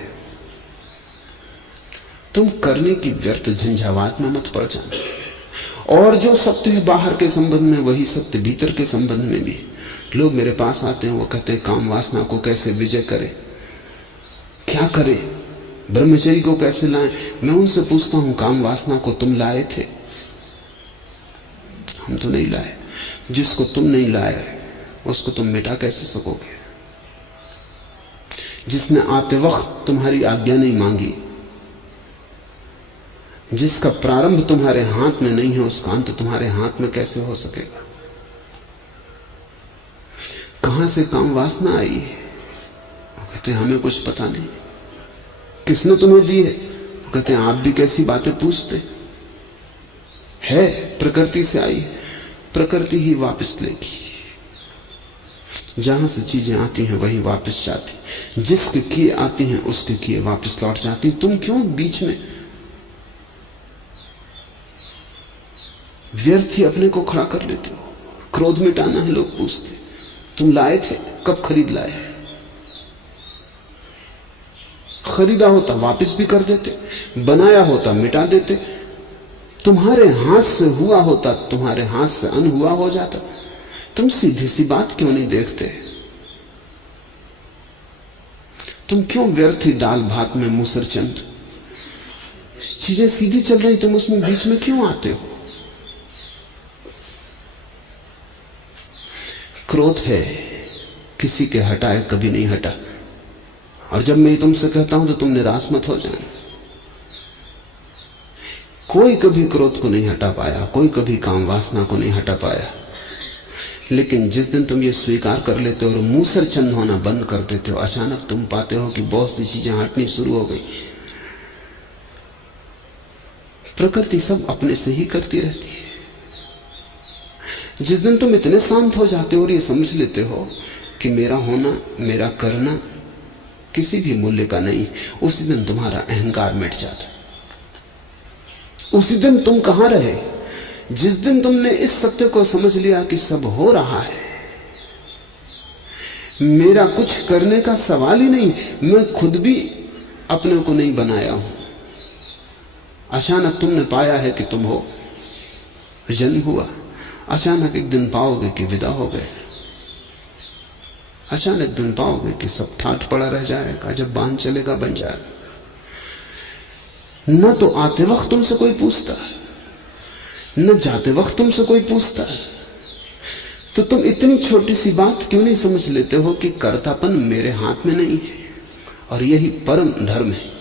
तुम करने की व्यर्थ झंझावात में मत पड़ जाना। और जो सत्य है बाहर के संबंध में, वही सत्य भीतर के संबंध में भी। लोग मेरे पास आते हैं, वो कहते हैं काम वासना को कैसे विजय करें, क्या करें, ब्रह्मचर्य को कैसे लाएं। मैं उनसे पूछता हूं, काम वासना को तुम लाए थे? हम तो नहीं लाए। जिसको तुम नहीं लाए उसको तुम मिटा कैसे सकोगे? जिसने आते वक्त तुम्हारी आज्ञा नहीं मांगी, जिसका प्रारंभ तुम्हारे हाथ में नहीं है, उसका अंत तुम्हारे हाथ में कैसे हो सकेगा? कहां से काम वासना आई है? वो कहते हैं हमें कुछ पता नहीं। किसने तुम्हें दी है? वो कहते हैं आप भी कैसी बातें पूछते है, प्रकृति से आई, प्रकृति ही वापस लेगी। जहां से चीजें आती हैं वही वापस जाती, जिसके किए आती हैं उसके किए वापस लौट जाती। तुम क्यों बीच में व्यर्थ ही अपने को खड़ा कर लेते हो? क्रोध मिटाना है, लोग पूछते तुम लाए थे, कब खरीद लाए? खरीदा होता वापस भी कर देते, बनाया होता मिटा देते, तुम्हारे हाथ से हुआ होता, तुम्हारे हाथ से अन हुआ हो जाता। तुम सीधी सी बात क्यों नहीं देखते? तुम क्यों व्यर्थी दाल भात में मूसरचंद? चीजें सीधी चल रही, तुम उसमें बीच में क्यों आते हो? क्रोध है, किसी के हटाए कभी नहीं हटा। और जब मैं तुमसे कहता हूं तो तुम निराश मत हो जाना। कोई कभी क्रोध को नहीं हटा पाया, कोई कभी काम वासना को नहीं हटा पाया। लेकिन जिस दिन तुम ये स्वीकार कर लेते हो और मूसर चंद होना बंद कर देते हो, अचानक तुम पाते हो कि बहुत सी चीजें हटनी शुरू हो गई। प्रकृति सब अपने से ही करती रहती है। जिस दिन तुम इतने शांत हो जाते हो और ये समझ लेते हो कि मेरा होना, मेरा करना किसी भी मूल्य का नहीं, उसी दिन तुम्हारा अहंकार मिट जाता है। उसी दिन तुम कहां रहे? जिस दिन तुमने इस सत्य को समझ लिया कि सब हो रहा है, मेरा कुछ करने का सवाल ही नहीं, मैं खुद भी अपने को नहीं बनाया हूं। अचानक तुमने पाया है कि तुम हो, जन्म हुआ, अचानक एक दिन पाओगे कि विदा हो गए, अचानक दिन पाओगे कि सब ठाट पड़ा रह जाएगा, जब बांध चलेगा बन जाएगा। न तो आते वक्त तुमसे कोई पूछता है, न जाते वक्त तुमसे कोई पूछता है। तो तुम इतनी छोटी सी बात क्यों नहीं समझ लेते हो कि कर्तापन मेरे हाथ में नहीं है? और यही परम धर्म है,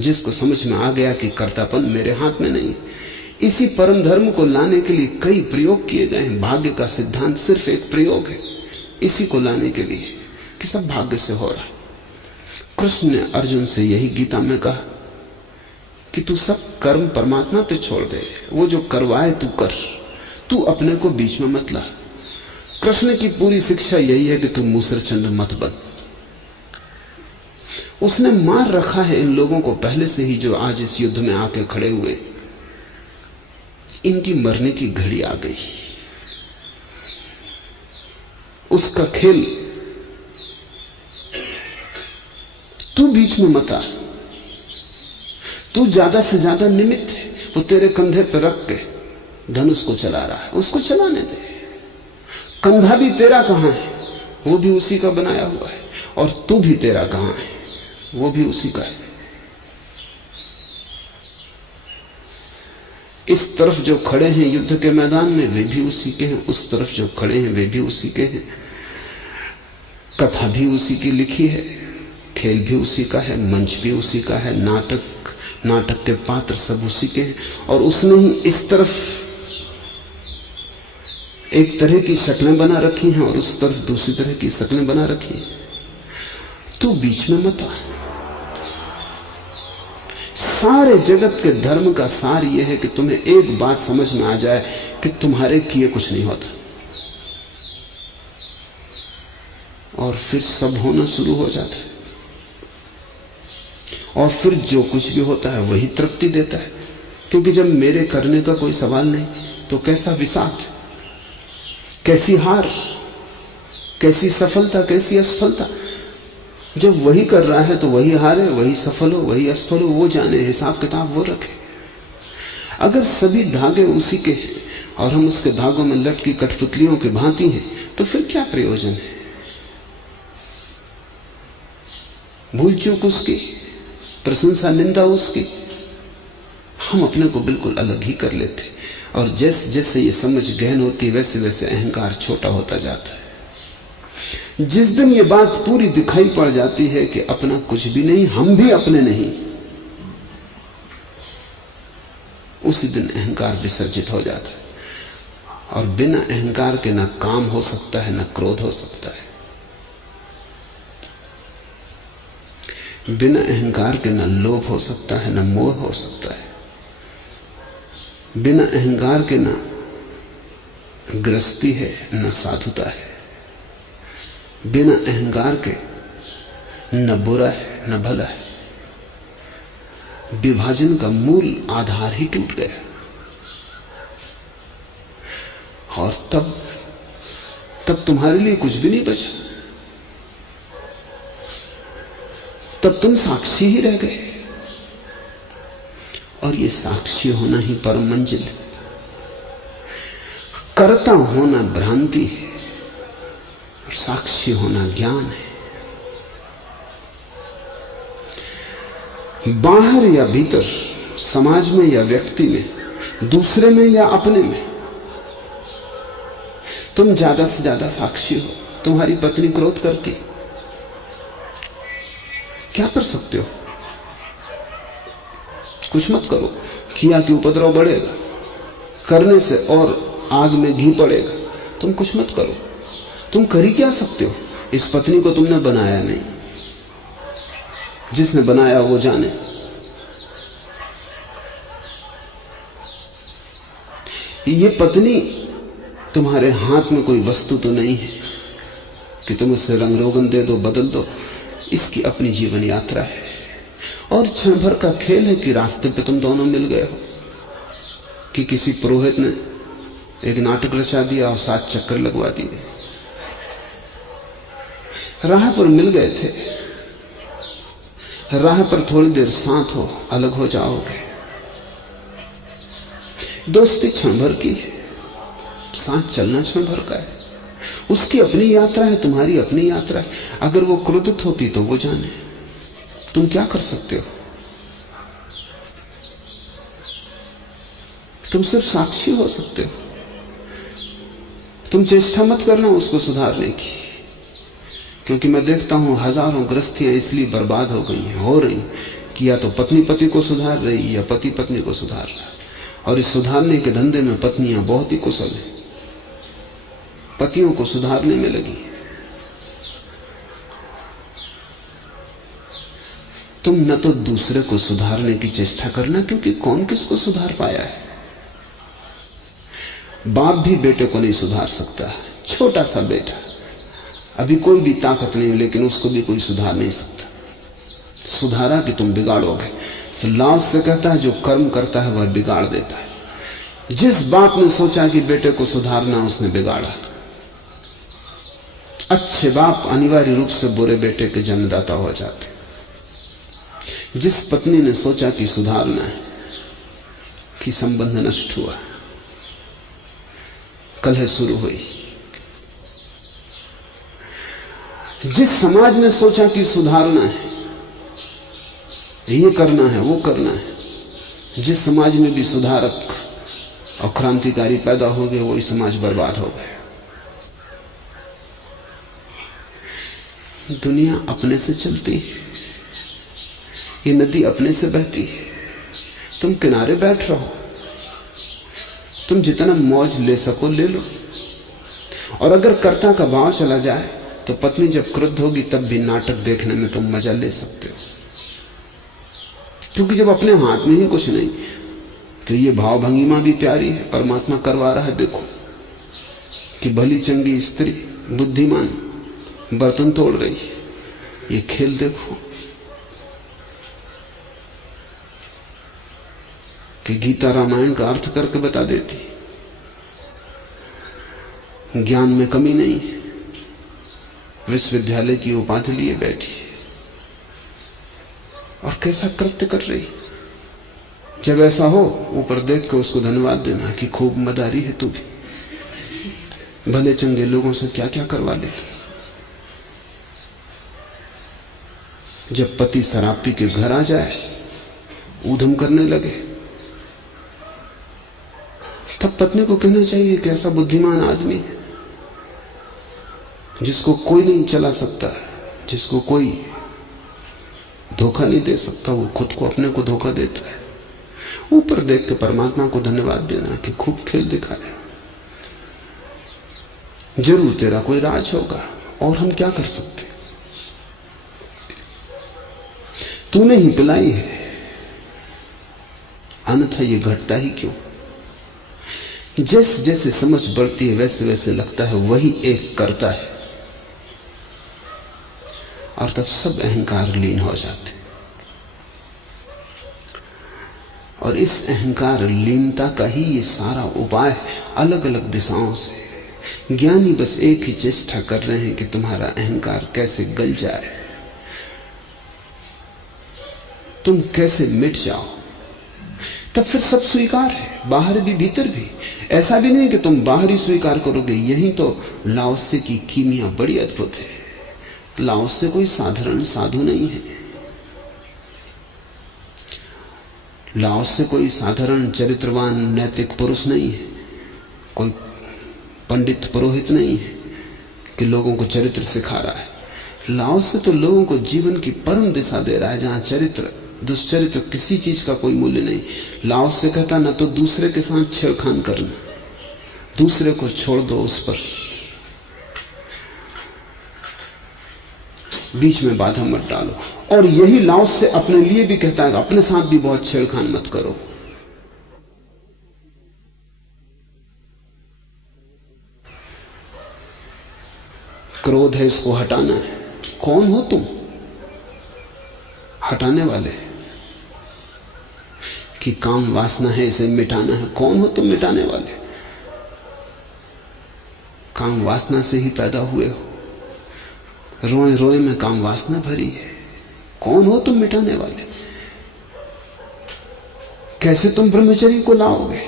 जिसको समझ में आ गया कि कर्तापन मेरे हाथ में नहीं है। इसी परम धर्म को लाने के लिए कई प्रयोग किए गए हैं। भाग्य का सिद्धांत सिर्फ एक प्रयोग है इसी को लाने के लिए कि सब भाग्य से हो रहा है। कृष्ण ने अर्जुन से यही गीता में कहा कि तू सब कर्म परमात्मा पे छोड़ दे, वो जो करवाए तू कर, तू अपने को बीच में मत ला। कृष्ण की पूरी शिक्षा यही है कि तू मूसरचंद मत बन। उसने मार रखा है इन लोगों को पहले से ही, जो आज इस युद्ध में आके खड़े हुए। इनकी मरने की घड़ी आ गई। उसका खेल तू बीच में मत आ। तू ज्यादा से ज्यादा निमित्त है। वो तेरे कंधे पर रख के धनुष को चला रहा है, उसको चलाने दे। कंधा भी तेरा कहां है? वो भी उसी का बनाया हुआ है। और तू भी तेरा कहां है? वो भी उसी का है। इस तरफ जो खड़े हैं युद्ध के मैदान में वे भी उसी के हैं, उस तरफ जो खड़े हैं वे भी उसी के हैं। कथा भी उसी की लिखी है, खेल भी उसी का है, मंच भी उसी का है, नाटक के पात्र सब उसी के हैं। और उसने ही इस तरफ एक तरह की शक्लें बना रखी हैं और उस तरफ दूसरी तरह की शक्लें बना रखी हैं। तू बीच में मत आ। सारे जगत के धर्म का सार यह है कि तुम्हें एक बात समझ में आ जाए कि तुम्हारे किए कुछ नहीं होता, और फिर सब होना शुरू हो जाता है। और फिर जो कुछ भी होता है वही तृप्ति देता है, क्योंकि जब मेरे करने का कोई सवाल नहीं तो कैसा विषाद, कैसी हार, कैसी सफलता, कैसी असफलता। जब वही कर रहा है तो वही हारे, वही सफल हो, वही असफल हो, वो जाने, हिसाब किताब वो रखे। अगर सभी धागे उसी के हैं और हम उसके धागों में लटकी कठपुतलियों की भांति हैं, तो फिर क्या प्रयोजन है? भूल चूक उसकी, प्रशंसा निंदा उसकी। हम अपने को बिल्कुल अलग ही कर लेते, और जैसे जैसे ये समझ गहन होती वैसे वैसे अहंकार छोटा होता जाता है। जिस दिन ये बात पूरी दिखाई पड़ जाती है कि अपना कुछ भी नहीं, हम भी अपने नहीं, उसी दिन अहंकार विसर्जित हो जाता है। और बिना अहंकार के ना काम हो सकता है, ना क्रोध हो सकता है। बिना अहंकार के ना लोभ हो सकता है, ना मोह हो सकता है। बिना अहंकार के ना गृहस्थी है, ना साधुता है। बिना अहंकार के न बुरा है, न भला है। विभाजन का मूल आधार ही टूट गया। और तब तुम्हारे लिए कुछ भी नहीं बचा। तब तुम साक्षी ही रह गए। और ये साक्षी होना ही परम मंजिल है। कर्ता होना भ्रांति है, साक्षी होना ज्ञान है। बाहर या भीतर, समाज में या व्यक्ति में, दूसरे में या अपने में, तुम ज्यादा से ज्यादा साक्षी हो। तुम्हारी पत्नी क्रोध करती, क्या कर सकते हो? कुछ मत करो, किया कि उपद्रव बढ़ेगा, करने से और आग में घी पड़ेगा। तुम कुछ मत करो। तुम कर ही क्या सकते हो? इस पत्नी को तुमने बनाया नहीं, जिसने बनाया वो जाने। ये पत्नी तुम्हारे हाथ में कोई वस्तु तो नहीं है कि तुम उससे रंग रोगन दे दो, बदल दो। इसकी अपनी जीवन यात्रा है, और क्षण भर का खेल है कि रास्ते पे तुम दोनों मिल गए हो, कि किसी पुरोहित ने एक नाटक रचा दिया और 7 चक्कर लगवा दिए। राह पर मिल गए थे, राह पर थोड़ी देर साथ हो, अलग हो जाओगे। दोस्ती क्षण भर की है, साथ चलना क्षण भर का है। उसकी अपनी यात्रा है, तुम्हारी अपनी यात्रा है। अगर वो क्रोधित होती तो वो जाने, तुम क्या कर सकते हो? तुम सिर्फ साक्षी हो सकते हो। तुम चेष्टा मत करना उसको सुधारने की, क्योंकि मैं देखता हूं हजारों गृहस्थियां इसलिए बर्बाद हो गई हैं, हो रही, कि या तो पत्नी पति को सुधार रही या पति पत्नी को सुधार रहा है। और इस सुधारने के धंधे में पत्नियां बहुत ही कुशल हैं, पतियों को सुधारने में लगी। तुम न तो दूसरे को सुधारने की चेष्टा करना, क्योंकि कौन किसको सुधार पाया है। बाप भी बेटे को नहीं सुधार सकता। छोटा सा बेटा, अभी कोई भी ताकत नहीं, लेकिन उसको भी कोई सुधार नहीं सकता। सुधारा कि तुम बिगाड़ोगे। तो लाओस से कहता है जो कर्म करता है वह बिगाड़ देता है। जिस बाप ने सोचा कि बेटे को सुधारना, उसने बिगाड़ा। अच्छे बाप अनिवार्य रूप से बुरे बेटे के जन्मदाता हो जाते। जिस पत्नी ने सोचा कि सुधारना है, कि संबंध नष्ट हुआ, कलह शुरू हुई। जिस समाज ने सोचा कि सुधारना है, ये करना है, वो करना है, जिस समाज में भी सुधारक क्रांतिकारी पैदा हो गए, वही समाज बर्बाद हो गया। दुनिया अपने से चलती है, ये नदी अपने से बहती है। तुम किनारे बैठ रहो, तुम जितना मौज ले सको ले लो। और अगर कर्ता का भाव चला जाए तो पत्नी जब क्रुद्ध होगी तब भी नाटक देखने में तुम मजा ले सकते हो, क्योंकि जब अपने हाथ में ही कुछ नहीं तो ये भाव भंगिमा भी प्यारी है। परमात्मा करवा रहा है, देखो कि भली चंगी स्त्री बुद्धिमान बर्तन तोड़ रही है, ये खेल देखो कि गीता रामायण का अर्थ करके बता देती। ज्ञान में कमी नहीं है, विश्वविद्यालय की उपाधि लिए बैठी और कैसा कृत्य कर रही। जब ऐसा हो ऊपर देख के उसको धन्यवाद देना कि खूब मदारी है तू भी, भले चंगे लोगों से क्या क्या करवा लेती। जब पति शराब पी के घर आ जाए, ऊधम करने लगे, तब पत्नी को कहना चाहिए कि ऐसा बुद्धिमान आदमी है जिसको कोई नहीं चला सकता, जिसको कोई धोखा नहीं दे सकता, वो खुद को अपने को धोखा देता है। ऊपर देख के परमात्मा को धन्यवाद देना कि खूब खेल दिखाया। जरूर तेरा कोई राज होगा, और हम क्या कर सकते। तूने ही पिलाई है, अन्यथा ये घटता ही क्यों। जैसे जैसे समझ बढ़ती है वैसे वैसे लगता है वही एक करता है, और तब सब अहंकार लीन हो जाते। और इस अहंकार लीनता का ही ये सारा उपाय है, अलग अलग दिशाओं से। ज्ञानी बस एक ही चेष्टा कर रहे हैं कि तुम्हारा अहंकार कैसे गल जाए, तुम कैसे मिट जाओ। तब फिर सब स्वीकार है, बाहर भी भीतर भी। ऐसा भी नहीं कि तुम बाहर ही स्वीकार करोगे। यही तो लाओसे की कीमिया बड़ी अद्भुत है। लाओसे कोई साधारण साधु नहीं है, लाओसे कोई साधारण चरित्रवान नैतिक पुरुष नहीं है, कोई पंडित पुरोहित नहीं है कि लोगों को चरित्र सिखा रहा है। लाओसे तो लोगों को जीवन की परम दिशा दे रहा है, जहां चरित्र दुष्चरित्र किसी चीज का कोई मूल्य नहीं। लाओसे कहता न तो दूसरे के साथ छेड़खान करना, दूसरे को छोड़ दो, उस पर बीच में बाधा मत डालो। और यही लाओसे अपने लिए भी कहता है, अपने साथ भी बहुत छेड़खान मत करो। क्रोध है, इसको हटाना है। कौन हो तुम हटाने वाले? कि काम वासना है, इसे मिटाना है। कौन हो तुम मिटाने वाले? काम वासना से ही पैदा हुए हो, रोए रोए में काम वासना भरी है। कौन हो तुम मिटाने वाले? कैसे तुम ब्रह्मचर्य को लाओगे?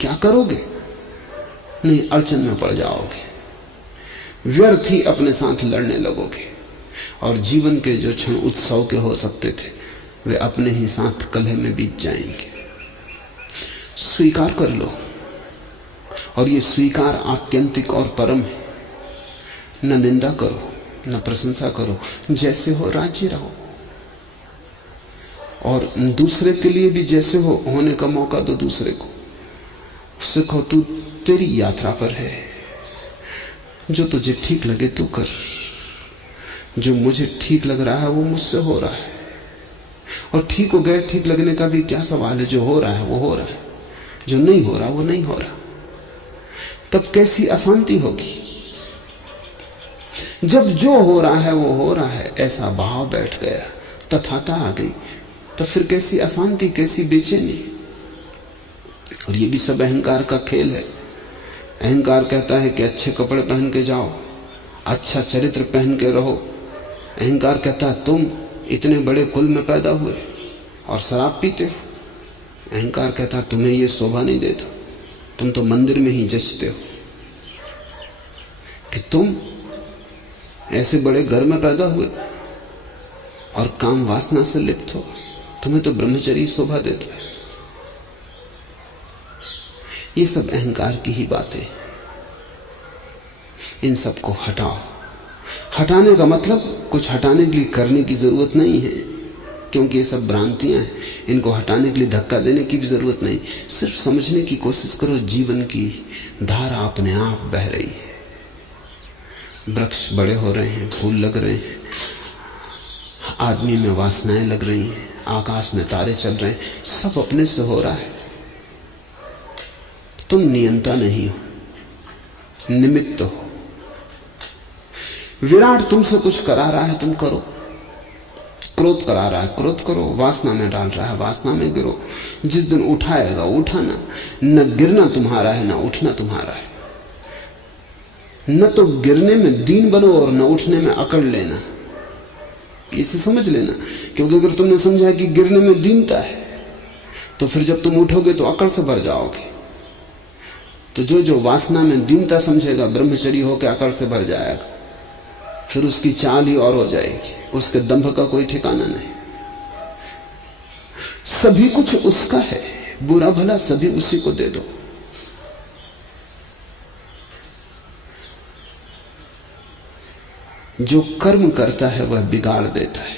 क्या करोगे? नहीं, अड़चन में पड़ जाओगे, व्यर्थ ही अपने साथ लड़ने लगोगे, और जीवन के जो क्षण उत्सव के हो सकते थे वे अपने ही साथ कलह में बीत जाएंगे। स्वीकार कर लो, और ये स्वीकार आत्यंतिक और परम है। न निंदा करो, न प्रशंसा करो, जैसे हो राजी रहो, और दूसरे के लिए भी जैसे हो होने का मौका दो। दूसरे को सिखो, तू तेरी यात्रा पर है, जो तुझे ठीक लगे तू कर, जो मुझे ठीक लग रहा है वो मुझसे हो रहा है। और ठीक हो गए, ठीक लगने का भी क्या सवाल है? जो हो रहा है वो हो रहा है, जो नहीं हो रहा वो नहीं हो रहा। तब कैसी अशांति होगी? जब जो हो रहा है वो हो रहा है, ऐसा भाव बैठ गया, तथाता आ गई, तब फिर कैसी अशांति, कैसी बेचैनी। और ये भी सब अहंकार का खेल है। अहंकार कहता है कि अच्छे कपड़े पहन के जाओ, अच्छा चरित्र पहन के रहो। अहंकार कहता है तुम इतने बड़े कुल में पैदा हुए और शराब पीते हो। अहंकार कहता है तुम्हें ये शोभा नहीं देता, तुम तो मंदिर में ही जचते हो। कि तुम ऐसे बड़े घर में पैदा हुए और काम वासना से लिप्त हो, तुम्हें तो ब्रह्मचर्य शोभा देता है। ये सब अहंकार की ही बातें। इन सबको हटाओ। हटाने का मतलब कुछ हटाने के लिए करने की जरूरत नहीं है, क्योंकि ये सब भ्रांतियां हैं। इनको हटाने के लिए धक्का देने की भी जरूरत नहीं। सिर्फ समझने की कोशिश करो, जीवन की धारा अपने आप बह रही है। वृक्ष बड़े हो रहे हैं, फूल लग रहे हैं, आदमी में वासनाएं लग रही हैं, आकाश में तारे चल रहे हैं, सब अपने से हो रहा है। तुम नियंता नहीं हो, निमित्त हो। विराट तुमसे कुछ करा रहा है, तुम करो। क्रोध करा रहा है, क्रोध करो। वासना में डाल रहा है, वासना में गिरो। जिस दिन उठाएगा उठाना। न गिरना तुम्हारा है, न उठना तुम्हारा है। न तो गिरने में दीन बनो और न उठने में अकड़ लेना। इसे समझ लेना, क्योंकि अगर तुमने समझा कि गिरने में दीनता है, तो फिर जब तुम उठोगे तो अकड़ से भर जाओगे। तो जो वासना में दीनता समझेगा, ब्रह्मचर्य होकर अकड़ से भर जाएगा। फिर उसकी चाल ही और हो जाएगी, उसके दंभ का कोई ठिकाना नहीं। सभी कुछ उसका है, बुरा भला सभी उसी को दे दो। जो कर्म करता है वह बिगाड़ देता है।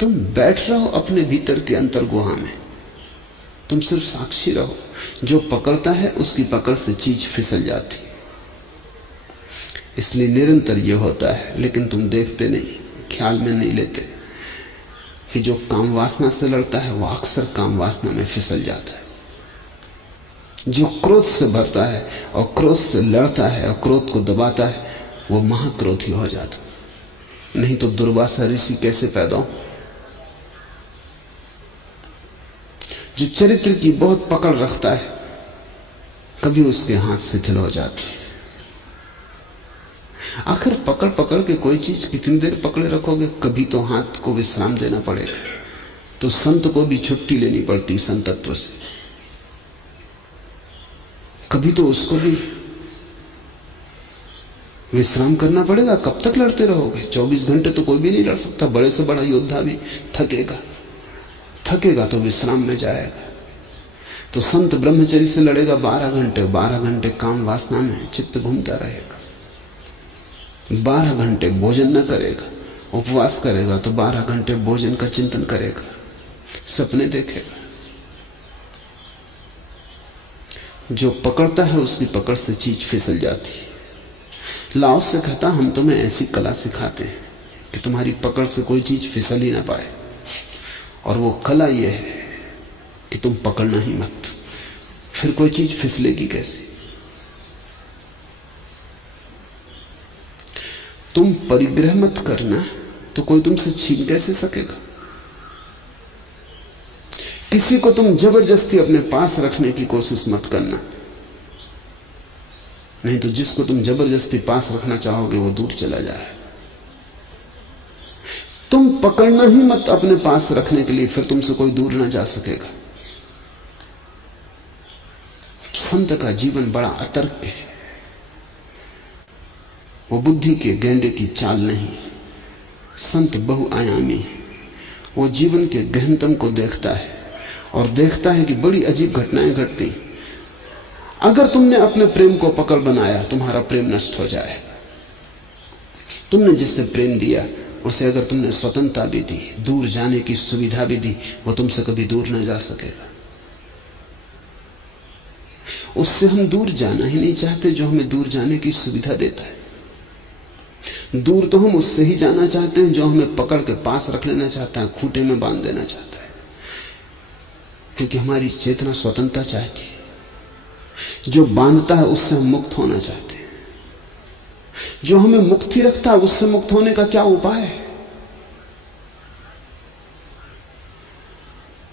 तुम बैठ रहो अपने भीतर के अंतर गुहा में, तुम सिर्फ साक्षी रहो। जो पकड़ता है उसकी पकड़ से चीज फिसल जाती। इसलिए निरंतर यह होता है, लेकिन तुम देखते नहीं, ख्याल में नहीं लेते कि जो काम वासना से लड़ता है वह अक्सर काम वासना में फिसल जाता है। जो क्रोध से भरता है और क्रोध से लड़ता है और क्रोध को दबाता है, वो महाक्रोधी हो जाता। नहीं तो दुर्वासा ऋषि कैसे पैदा हो? जो चरित्र की बहुत पकड़ रखता है, कभी उसके हाथ शिथिल हो जाते। आखिर पकड़ पकड़ के कोई चीज कितनी देर पकड़े रखोगे? कभी तो हाथ को विश्राम देना पड़ेगा। तो संत को भी छुट्टी लेनी पड़ती संतत्व से। कभी तो उसको भी विश्राम करना पड़ेगा। कब तक लड़ते रहोगे? 24 घंटे तो कोई भी नहीं लड़ सकता। बड़े से बड़ा योद्धा भी थकेगा तो विश्राम में जाएगा। तो संत ब्रह्मचर्य से लड़ेगा 12 घंटे। 12 घंटे काम वासना में चित्त घूमता रहेगा। 12 घंटे भोजन न करेगा, उपवास करेगा तो 12 घंटे भोजन का चिंतन करेगा, सपने देखेगा। जो पकड़ता है उसकी पकड़ से चीज फिसल जाती है। लाओ से कहता, हम तुम्हें ऐसी कला सिखाते हैं कि तुम्हारी पकड़ से कोई चीज फिसल ही ना पाए। और वो कला यह है कि तुम पकड़ना ही मत, फिर कोई चीज फिसलेगी कैसे? तुम परिग्रह मत करना तो कोई तुमसे छीन कैसे सकेगा? किसी को तुम जबरदस्ती अपने पास रखने की कोशिश मत करना, नहीं तो जिसको तुम जबरदस्ती पास रखना चाहोगे वो दूर चला जाए। तुम पकड़ना ही मत अपने पास रखने के लिए, फिर तुमसे कोई दूर ना जा सकेगा। संत का जीवन बड़ा अतर्क है। वो बुद्धि के गेंडे की चाल नहीं। संत बहुआयामी है। वो जीवन के गहनतम को देखता है और देखता है कि बड़ी अजीब घटनाएं घटती। अगर तुमने अपने प्रेम को पकड़ बनाया, तुम्हारा प्रेम नष्ट हो जाएगा। तुमने जिससे प्रेम दिया उसे अगर तुमने स्वतंत्रता भी दी, दूर जाने की सुविधा भी दी, वो तुमसे कभी दूर न जा सकेगा। उससे हम दूर जाना ही नहीं चाहते जो हमें दूर जाने की सुविधा देता है। दूर तो हम उससे ही जाना चाहते हैं जो हमें पकड़ के पास रख लेना चाहता है, खूंटे में बांध देना चाहता है। क्योंकि हमारी चेतना स्वतंत्रता चाहती है। जो बांधता है उससे हम मुक्त होना चाहते हैं। जो हमें मुक्ति रखता है उससे मुक्त होने का क्या उपाय है?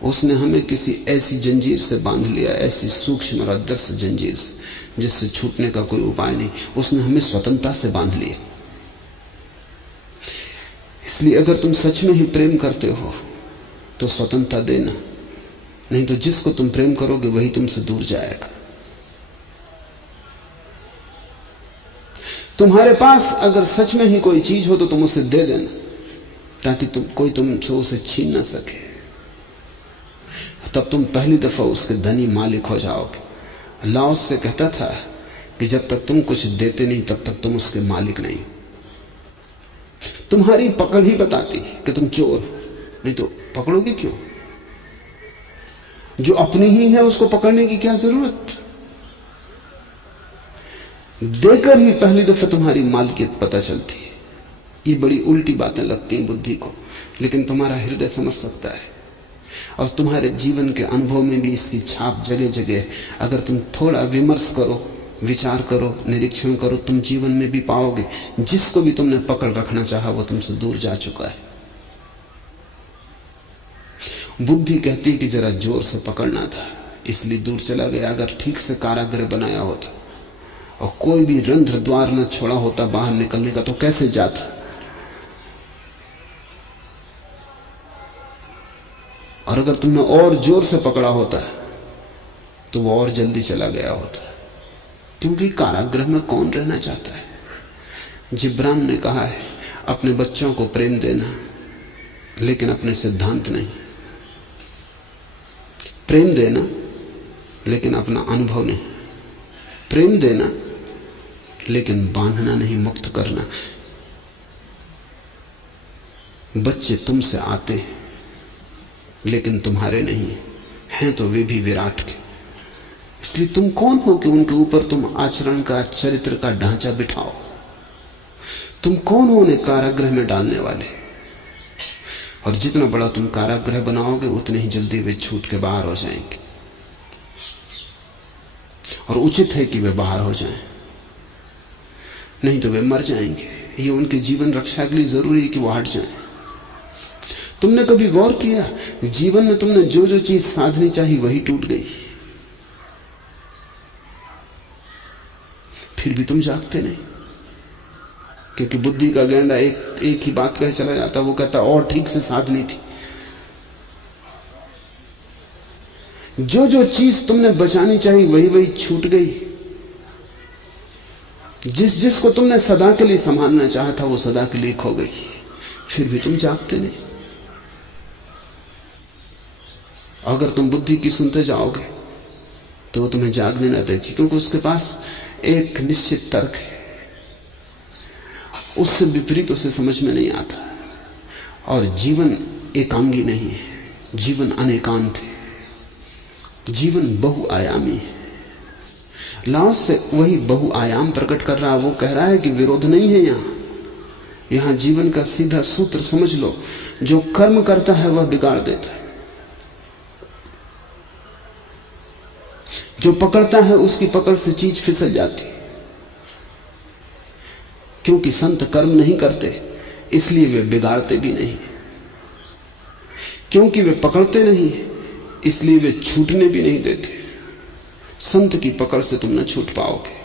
उसने हमें किसी ऐसी जंजीर से बांध लिया, ऐसी सूक्ष्म और अदृश्य जंजीर से जिससे छूटने का कोई उपाय नहीं। उसने हमें स्वतंत्रता से बांध लिया। इसलिए अगर तुम सच में ही प्रेम करते हो तो स्वतंत्रता देना, नहीं तो जिसको तुम प्रेम करोगे वही तुमसे दूर जाएगा। तुम्हारे पास अगर सच में ही कोई चीज हो तो तुम उसे दे देना, ताकि कोई तुमसे उसे छीन ना सके। तब तुम पहली दफा उसके धनी मालिक हो जाओगे। लाओस से कहता था कि जब तक तुम कुछ देते नहीं तब तक तुम उसके मालिक नहीं। तुम्हारी पकड़ ही बताती कि तुम चोर हो, नहीं तो पकड़ोगे क्यों? जो अपनी ही है उसको पकड़ने की क्या जरूरत? देकर ही पहली दफा तुम्हारी मालकियत पता चलती है। ये बड़ी उल्टी बातें लगती हैं बुद्धि को, लेकिन तुम्हारा हृदय समझ सकता है। और तुम्हारे जीवन के अनुभव में भी इसकी छाप जगह जगह। अगर तुम थोड़ा विमर्श करो, विचार करो, निरीक्षण करो, तुम जीवन में भी पाओगे जिसको भी तुमने पकड़ रखना चाहा वो तुमसे दूर जा चुका है। बुद्धि कहती कि जरा जोर से पकड़ना था इसलिए दूर चला गया। अगर ठीक से कारागृह बनाया होता और कोई भी रंध्र द्वार न छोड़ा होता बाहर निकलने का तो कैसे जाता? और अगर तुमने और जोर से पकड़ा होता तो वो और जल्दी चला गया होता, क्योंकि कारागृह में कौन रहना चाहता है? जिब्रान ने कहा है अपने बच्चों को प्रेम देना लेकिन अपने सिद्धांत नहीं, प्रेम देना लेकिन अपना अनुभव नहीं, प्रेम देना लेकिन बांधना नहीं, मुक्त करना। बच्चे तुमसे आते हैं लेकिन तुम्हारे नहीं हैं, तो वे भी विराट के। इसलिए तुम कौन हो कि उनके ऊपर तुम आचरण का, चरित्र का ढांचा बिठाओ? तुम कौन हो उन्हें कारागृह में डालने वाले? और जितना बड़ा तुम कारागृह बनाओगे उतने ही जल्दी वे छूट के बाहर हो जाएंगे। और उचित है कि वे बाहर हो जाएं, नहीं तो वे मर जाएंगे। ये उनके जीवन रक्षा के लिए जरूरी है कि वो हट जाएं। तुमने कभी गौर किया जीवन में तुमने जो जो चीज साधनी चाहिए वही टूट गई, फिर भी तुम जागते नहीं? क्योंकि बुद्धि का गैंडा एक ही बात कह चला जाता, वो कहता और ठीक से साधनी थी। जो जो चीज तुमने बचानी चाहिए वही वही छूट गई। जिसको तुमने सदा के लिए संभालना चाहा था वो सदा के लिए खो गई, फिर भी तुम जागते नहीं। अगर तुम बुद्धि की सुनते जाओगे तो वो तुम्हें जागने न देगी, क्योंकि उसके पास एक निश्चित तर्क है, उससे विपरीत उसे समझ में नहीं आता। और जीवन एकांगी नहीं है, जीवन अनेकांत है, जीवन बहुआयामी है। लाओस से वही बहुआयाम प्रकट कर रहा है। वो कह रहा है कि विरोध नहीं है यहां जीवन का सीधा सूत्र समझ लो, जो कर्म करता है वह बिगाड़ देता है, जो पकड़ता है उसकी पकड़ से चीज फिसल जाती है। क्योंकि संत कर्म नहीं करते इसलिए वे बिगाड़ते भी नहीं, क्योंकि वे पकड़ते नहीं इसलिए वे छूटने भी नहीं देते। संत की पकड़ से तुम न छूट पाओगे।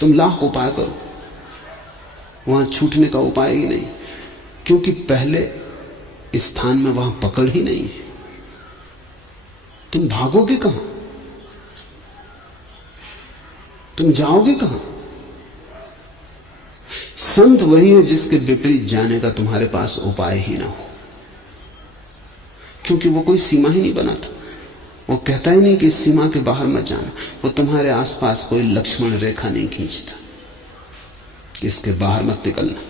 तुम लाख उपाय करो, वहां छूटने का उपाय ही नहीं, क्योंकि पहले स्थान में वहां पकड़ ही नहीं है। तुम भागोगे कहां? तुम जाओगे कहां? संत वही है जिसके विपरीत जाने का तुम्हारे पास उपाय ही ना हो, क्योंकि वो कोई सीमा ही नहीं बनाता। वो कहता ही नहीं कि इस सीमा के बाहर मत जाना। वो तुम्हारे आसपास कोई लक्ष्मण रेखा नहीं खींचता कि इसके बाहर मत निकलना।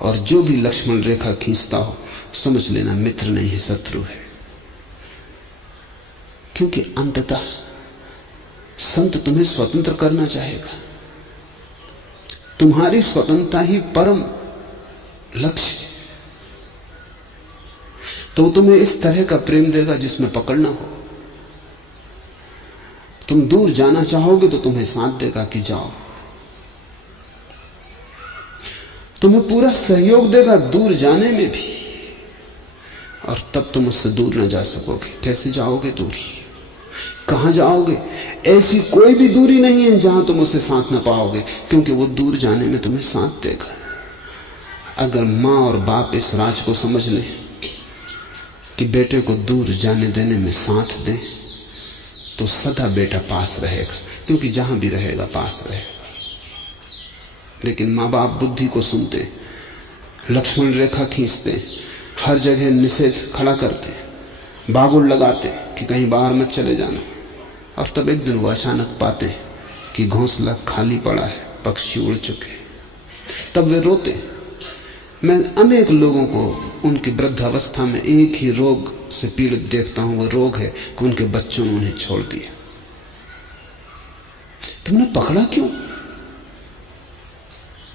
और जो भी लक्ष्मण रेखा खींचता हो समझ लेना मित्र नहीं है, शत्रु है। क्योंकि अंततः संत तुम्हें स्वतंत्र करना चाहेगा। तुम्हारी स्वतंत्रता ही परम लक्ष्य है। तो तुम्हें इस तरह का प्रेम देगा जिसमें पकड़ना हो। तुम दूर जाना चाहोगे तो तुम्हें साथ देगा कि जाओ। तुम्हें पूरा सहयोग देगा दूर जाने में भी, और तब तुम उससे दूर न जा सकोगे। कैसे जाओगे दूर? कहां जाओगे? ऐसी कोई भी दूरी नहीं है जहां तुम उसे साथ न पाओगे, क्योंकि वो दूर जाने में तुम्हें साथ देगा। अगर मां और बाप इस राज को समझ लें कि बेटे को दूर जाने देने में साथ दें, तो सदा बेटा पास रहेगा, क्योंकि जहां भी रहेगा पास रहेगा। लेकिन मां बाप बुद्धि को सुनते, लक्ष्मण रेखा खींचते, हर जगह निषेध खड़ा करते, बागुड़ लगाते कि कहीं बाहर मत चले जाना, और तब एक दिन वो अचानक पाते कि घोंसला खाली पड़ा है, पक्षी उड़ चुके। तब वे रोते। मैं अनेक लोगों को उनकी वृद्धावस्था में एक ही रोग से पीड़ित देखता हूं। वो रोग है कि उनके बच्चों ने उन्हें छोड़ दिया। तुमने पकड़ा क्यों?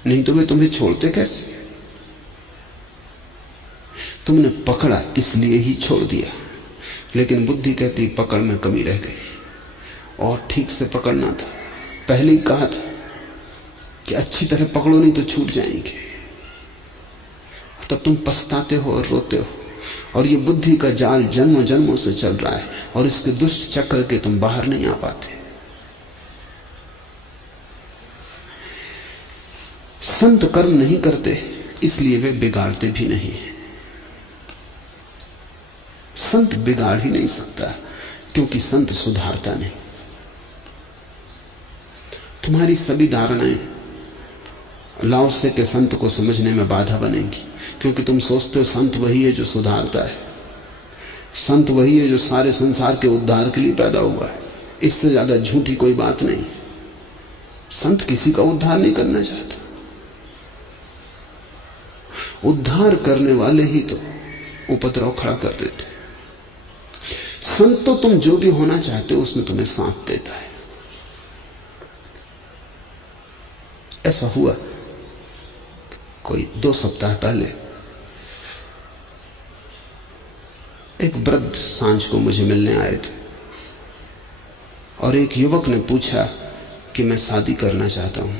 नहीं तो वे तुम्हें छोड़ते कैसे? तुमने पकड़ा इसलिए ही छोड़ दिया। लेकिन बुद्धि कहती पकड़ में कमी रह गई और ठीक से पकड़ना था। पहले ही कहा था कि अच्छी तरह पकड़ो नहीं तो छूट जाएंगे। तब तुम पछताते हो और रोते हो। और ये बुद्धि का जाल जन्मों जन्मों से चल रहा है और इसके दुष्ट चक्र के तुम बाहर नहीं आ पाते। संत कर्म नहीं करते इसलिए वे बिगाड़ते भी नहीं। संत बिगाड़ ही नहीं सकता क्योंकि संत सुधारता नहीं। तुम्हारी सभी धारणाएं लाओसे के संत को समझने में बाधा बनेंगी, क्योंकि तुम सोचते हो संत वही है जो सुधारता है, संत वही है जो सारे संसार के उद्धार के लिए पैदा हुआ है। इससे ज्यादा झूठी कोई बात नहीं। संत किसी का उद्धार नहीं करना चाहता। उद्धार करने वाले ही तो उपद्रव खड़ा कर देते। संत तो तुम जो भी होना चाहते हो उसमें तुम्हें साथ देता है। ऐसा हुआ कोई 2 सप्ताह पहले एक वृद्ध सांझ को मुझे मिलने आए थे और एक युवक ने पूछा कि मैं शादी करना चाहता हूं,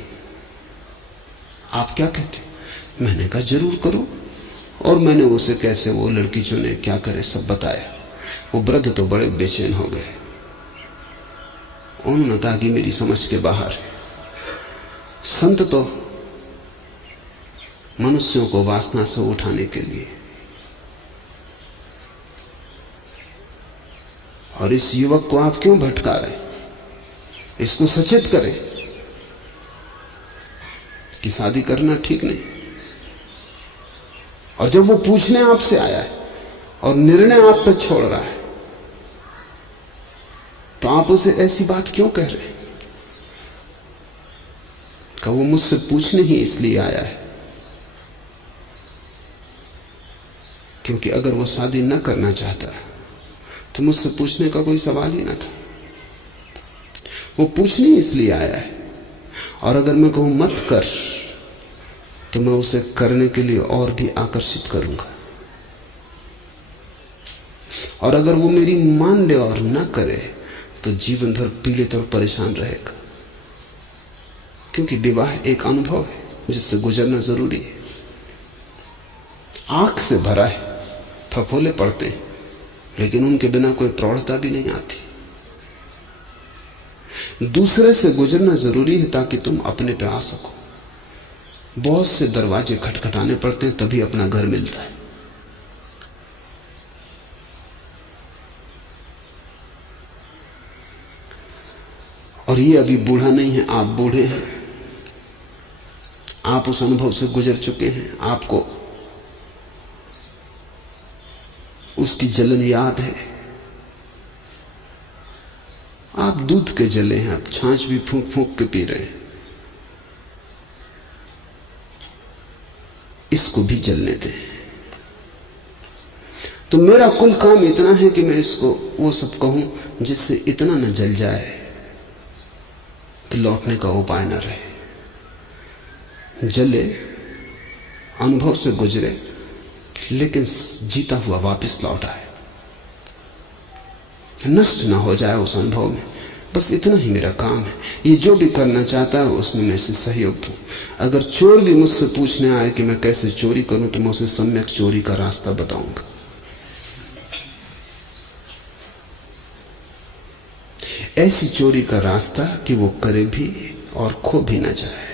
आप क्या कहते? मैंने कहा जरूर करो। और मैंने उसे कैसे वो लड़की चुने, क्या करे, सब बताया। वो वृद्ध तो बड़े बेचैन हो गए। उन्होंने कहा कि मेरी समझ के बाहर है। संत तो मनुष्यों को वासना से उठाने के लिए, और इस युवक को आप क्यों भटका रहे? इसको सचेत करें कि शादी करना ठीक नहीं। और जब वो पूछने आपसे आया है और निर्णय आप पे छोड़ रहा है तो आप उसे ऐसी बात क्यों कह रहे हैं? कि वो मुझसे पूछने ही इसलिए आया है क्योंकि अगर वो शादी न करना चाहता तो मुझसे पूछने का कोई सवाल ही ना था। वो पूछने इसलिए आया है। और अगर मैं कहूं मत कर तो मैं उसे करने के लिए और भी आकर्षित करूंगा। और अगर वो मेरी मान ले और ना करे तो जीवन भर पीड़ित और परेशान रहेगा। क्योंकि विवाह एक अनुभव है जिससे गुजरना जरूरी है। आंख से भरा है, फफोले पड़ते हैं, लेकिन उनके बिना कोई प्रौढ़ता भी नहीं आती। दूसरे से गुजरना जरूरी है ताकि तुम अपने पे आ सको। बहुत से दरवाजे खटखटाने पड़ते हैं तभी अपना घर मिलता है। और ये अभी बूढ़ा नहीं है, आप बूढ़े हैं। आप उस अनुभव से गुजर चुके हैं। आपको उसकी जलन याद है। आप दूध के जले हैं, आप छाछ भी फूंक फूंक के पी रहे हैं। इसको भी जलने दें। तो मेरा कुल काम इतना है कि मैं इसको वो सब कहूं जिससे इतना न जल जाए कि लौटने का उपाय न रहे। जले, अनुभव से गुजरे, लेकिन जीता हुआ वापस लौट आए, नष्ट ना हो जाए उस अनुभव में। बस इतना ही मेरा काम है। ये जो भी करना चाहता है उसमें मैं इसे सहयोग दूं। अगर चोर भी मुझसे पूछने आए कि मैं कैसे चोरी करूं तो मैं उसे सम्यक चोरी का रास्ता बताऊंगा। ऐसी चोरी का रास्ता कि वो करे भी और खो भी ना जाए,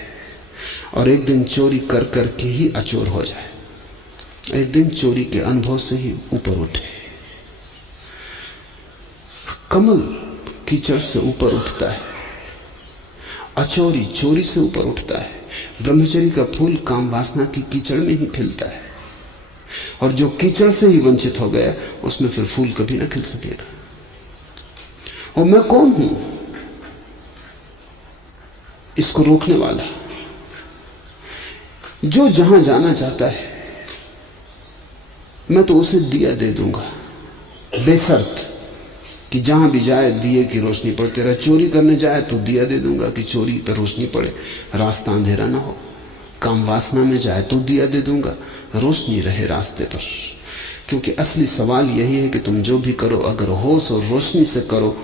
और एक दिन चोरी कर करके ही अचोर हो जाए, एक दिन चोरी के अनुभव से ही ऊपर उठे। कमल कीचड़ से ऊपर उठता है, अचोरी चोरी से ऊपर उठता है। ब्रह्मचर्य का फूल काम वासना की कीचड़ में ही खिलता है, और जो कीचड़ से ही वंचित हो गया उसमें फिर फूल कभी ना खिल सकेगा। और मैं कौन हूं इसको रोकने वाला? जो जहां जाना चाहता है मैं तो उसे दिया दे दूंगा, बेशर्त कि जहां भी जाए दिए की रोशनी पड़ते रहे। चोरी करने जाए तो दिया दे दूंगा कि चोरी पर रोशनी पड़े, रास्ता अंधेरा ना हो। काम वासना में जाए तो दिया दे दूंगा, रोशनी रहे रास्ते पर। क्योंकि असली सवाल यही है कि तुम जो भी करो अगर होश और रोशनी से करो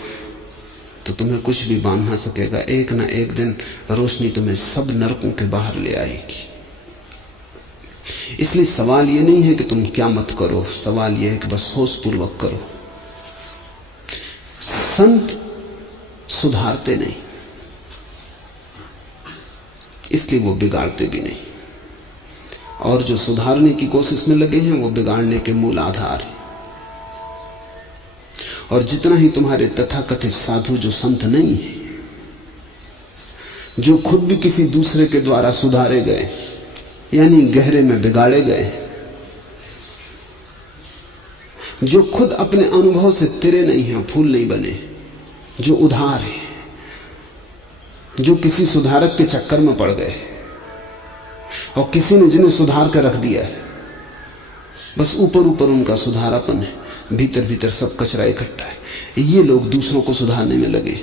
तो तुम्हें कुछ भी बांध ना सकेगा। एक ना एक दिन रोशनी तुम्हें सब नरकों के बाहर ले आएगी। इसलिए सवाल यह नहीं है कि तुम क्या मत करो, सवाल यह है कि बस होश पूर्वक करो। संत सुधारते नहीं, इसलिए वो बिगाड़ते भी नहीं, और जो सुधारने की कोशिश में लगे हैं वो बिगाड़ने के मूल आधार है। और जितना ही तुम्हारे तथाकथित साधु जो संत नहीं है, जो खुद भी किसी दूसरे के द्वारा सुधारे गए यानी गहरे में बिगाड़े गए, जो खुद अपने अनुभव से तिरे नहीं हैं, फूल नहीं बने, जो उधार है, जो किसी सुधारक के चक्कर में पड़ गए और किसी ने जिन्हें सुधार कर रख दिया है, बस ऊपर ऊपर उनका सुधारापन है, भीतर भीतर सब कचरा इकट्ठा है। ये लोग दूसरों को सुधारने में लगे।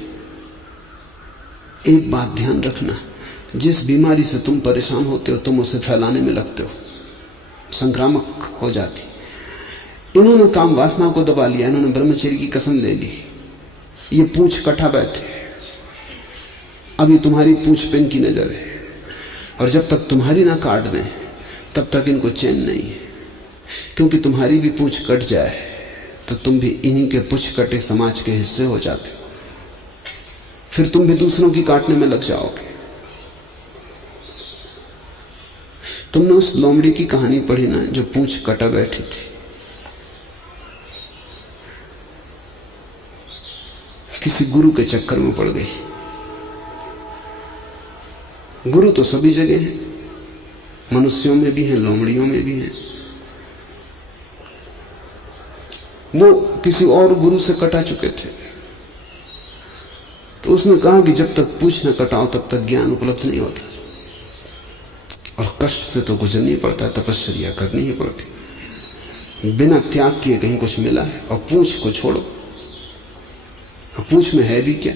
एक बात ध्यान रखना, जिस बीमारी से तुम परेशान होते हो तुम उसे फैलाने में लगते हो, संक्रामक हो जाती। इन्होंने काम वासना को दबा लिया, इन्होंने ब्रह्मचर्य की कसम ले ली, ये पूंछ कटा बैठे। अभी तुम्हारी पूंछ पे इनकी नजर है, और जब तक तुम्हारी ना काट दें तब तक इनको चैन नहीं है। क्योंकि तुम्हारी भी पूंछ कट जाए तो तुम भी इन्हीं के पूंछ कटे समाज के हिस्से हो जाते हो, फिर तुम भी दूसरों की काटने में लग जाओगे। तुमने उस लोमड़ी की कहानी पढ़ी ना जो पूंछ कटा बैठी थी? किसी गुरु के चक्कर में पड़ गई। गुरु तो सभी जगह है, मनुष्यों में भी हैं, लोमड़ियों में भी हैं। वो किसी और गुरु से कटा चुके थे, तो उसने कहा कि जब तक पूंछ न कटाओ तब तक ज्ञान उपलब्ध नहीं होता, और कष्ट से तो गुजरनी पड़ता है, तपस्या करनी ही पड़ती। बिना त्याग किए कहीं कुछ मिला है? और पूंछ को छोड़ो, पूंछ में है भी क्या?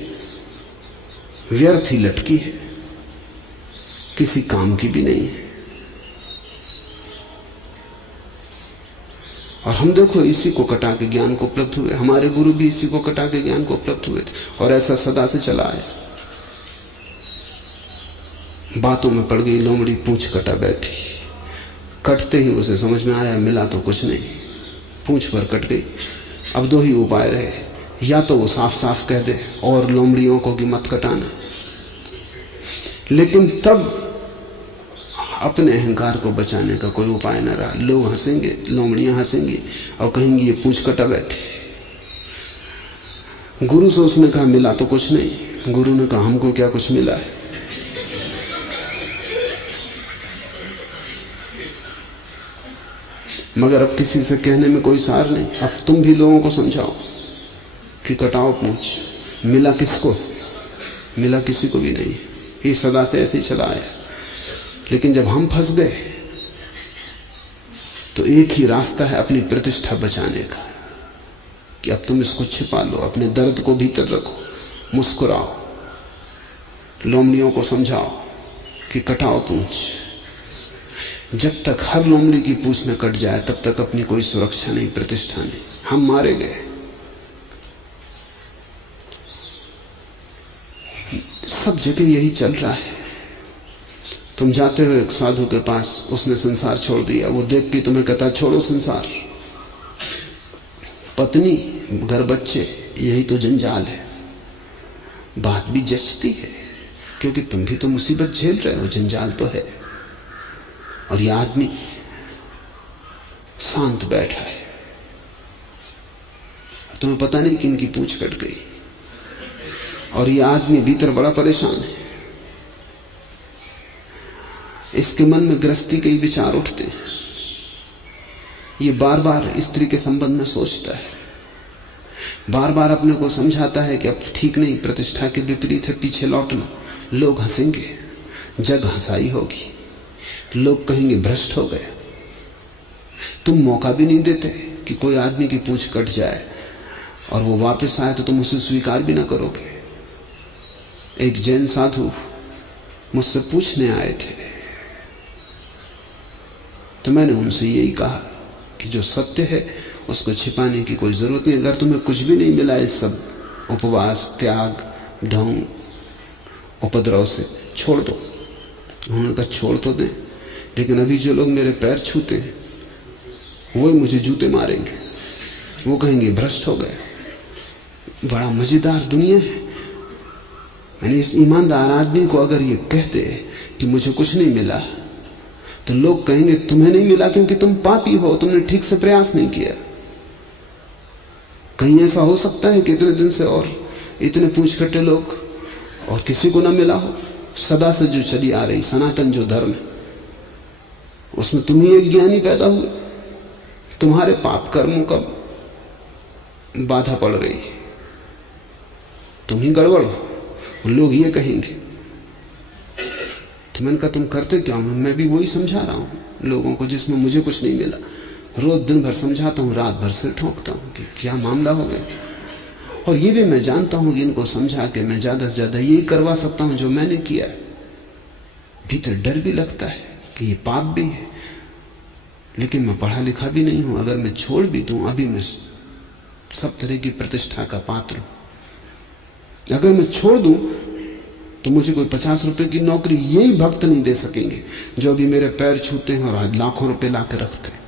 व्यर्थ ही लटकी है, किसी काम की भी नहीं है। और हम देखो इसी को कटा के ज्ञान को उपलब्ध हुए, हमारे गुरु भी इसी को कटा के ज्ञान को उपलब्ध हुए थे, और ऐसा सदा से चला है। बातों में पड़ गई लोमड़ी, पूंछ कटा बैठी। कटते ही उसे समझ में आया मिला तो कुछ नहीं, पूंछ पर कट गई। अब दो ही उपाय रहे, या तो वो साफ साफ कह दे और लोमड़ियों को कि मत कटाना, लेकिन तब अपने अहंकार को बचाने का कोई उपाय न रहा। लोग हंसेंगे, लोमड़ियां हंसेंगी और कहेंगी ये पूंछ कटा बैठी। गुरु से उसने कहा मिला तो कुछ नहीं। गुरु ने कहा हमको क्या कुछ मिला है। मगर अब किसी से कहने में कोई सार नहीं। अब तुम भी लोगों को समझाओ कि कटाओ पूंछ। मिला किसको? मिला किसी को भी नहीं। ये सदा से ऐसे ही चला आया। लेकिन जब हम फंस गए तो एक ही रास्ता है अपनी प्रतिष्ठा बचाने का, कि अब तुम इसको छिपा लो, अपने दर्द को भीतर रखो, मुस्कुराओ, लोमड़ियों को समझाओ कि कटाओ पूंछ। जब तक हर लोमड़ी की पूंछ न कट जाए तब तक अपनी कोई सुरक्षा नहीं, प्रतिष्ठा नहीं। हम मारे गए। सब जगह यही चल रहा है। तुम जाते हो एक साधु के पास, उसने संसार छोड़ दिया, वो देख के तुम्हें कहता छोड़ो संसार, पत्नी, घर, बच्चे, यही तो जंजाल है। बात भी जचती है, क्योंकि तुम भी तो मुसीबत झेल रहे हो, जंजाल तो है। और यह आदमी शांत बैठा है, तुम्हें पता नहीं कि इनकी पूंछ कट गई, और यह आदमी भीतर बड़ा परेशान है। इसके मन में गृहस्थी के ही विचार उठते हैं। ये बार बार स्त्री के संबंध में सोचता है, बार बार अपने को समझाता है कि अब ठीक नहीं, प्रतिष्ठा के विपरीत है, पीछे लौटना। लोग हंसेंगे, जग हंसाई होगी, लोग कहेंगे भ्रष्ट हो गए। तुम मौका भी नहीं देते कि कोई आदमी की पूंछ कट जाए और वो वापस आए तो तुम उसे स्वीकार भी ना करोगे। एक जैन साधु मुझसे पूछने आए थे, तो मैंने उनसे यही कहा कि जो सत्य है उसको छिपाने की कोई जरूरत नहीं। अगर तुम्हें कुछ भी नहीं मिला इस सब उपवास, त्याग, ढोंग, उपद्रव से, छोड़ दो। उन्होंने कहा छोड़ तो दें, लेकिन अभी जो लोग मेरे पैर छूते हैं वो ही मुझे जूते मारेंगे, वो कहेंगे भ्रष्ट हो गए। बड़ा मजेदार दुनिया है। यानी इस ईमानदार आदमी को अगर ये कहते कि मुझे कुछ नहीं मिला, तो लोग कहेंगे तुम्हें नहीं मिला क्योंकि तुम पापी हो, तुमने ठीक से प्रयास नहीं किया। कहीं ऐसा हो सकता है कि इतने दिन से और इतने पूछ कट्टे लोग और किसी को ना मिला हो? सदा से जो चली आ रही सनातन जो धर्म है, उसमें तुम ही एक ज्ञानी पैदा हुए, तुम्हारे पाप कर्मों का बाधा पड़ रही है, तुम ही गड़बड़ हो, लोग ये कहेंगे। तो मैंने कहा तुम करते क्या हो? मैं भी वही समझा रहा हूं लोगों को जिसमें मुझे कुछ नहीं मिला। रोज दिन भर समझाता हूं, रात भर सिर ठोंकता हूं कि क्या मामला हो गया। और ये भी मैं जानता हूं कि इनको समझा के मैं ज्यादा से ज्यादा यही करवा सकता हूं जो मैंने किया। भीतर डर भी लगता है कि ये पाप भी है, लेकिन मैं पढ़ा लिखा भी नहीं हूं। अगर मैं छोड़ भी दूं, अभी मैं सब तरह की प्रतिष्ठा का पात्र हूं। अगर मैं छोड़ दूं तो मुझे कोई 50 रुपए की नौकरी यही भक्त नहीं दे सकेंगे जो अभी मेरे पैर छूते हैं और आज लाखों रुपए लाके रखते हैं।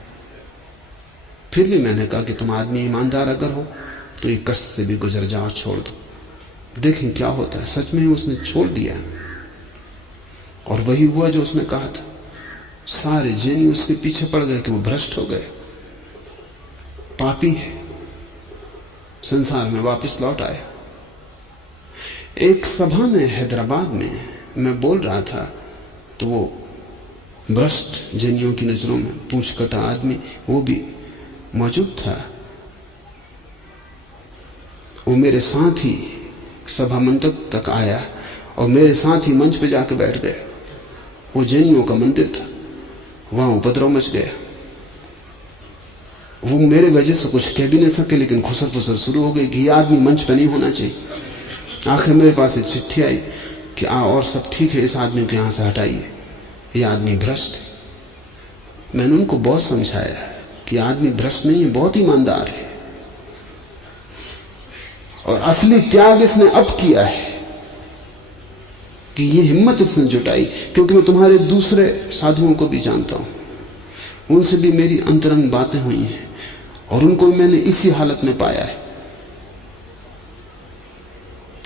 फिर भी मैंने कहा कि तुम आदमी ईमानदार अगर हो तो ये कष्ट से भी गुजर जाओ, छोड़ दो, देखें क्या होता है। सच में ही उसने छोड़ दिया और वही हुआ जो उसने कहा था। सारे जैनी उसके पीछे पड़ गए कि वो भ्रष्ट हो गए, पापी है, संसार में वापस लौट आया। एक सभा में हैदराबाद में मैं बोल रहा था तो वो भ्रष्ट जैनियों की नजरों में पूंछ कटा आदमी वो भी मौजूद था। वो मेरे साथ ही सभा मंडप तक आया और मेरे साथ ही मंच पे जाकर बैठ गया। वो जैनियों का मंदिर था, वहां उपद्रव मच गया। वो मेरे वजह से कुछ कह भी नहीं सके, लेकिन खुसर फुसर शुरू हो गई कि ये आदमी मंच पे नहीं होना चाहिए। आखिर मेरे पास एक चिट्ठी आई कि और सब ठीक है, इस आदमी को यहां से हटाइए, ये आदमी भ्रष्ट है। मैंने उनको बहुत समझाया कि आदमी भ्रष्ट नहीं है, बहुत ईमानदार है और असली त्याग इसने अब किया है कि ये हिम्मत इसने जुटाई। क्योंकि मैं तुम्हारे दूसरे साधुओं को भी जानता हूं, उनसे भी मेरी अंतरंग बातें हुई हैं और उनको मैंने इसी हालत में पाया है।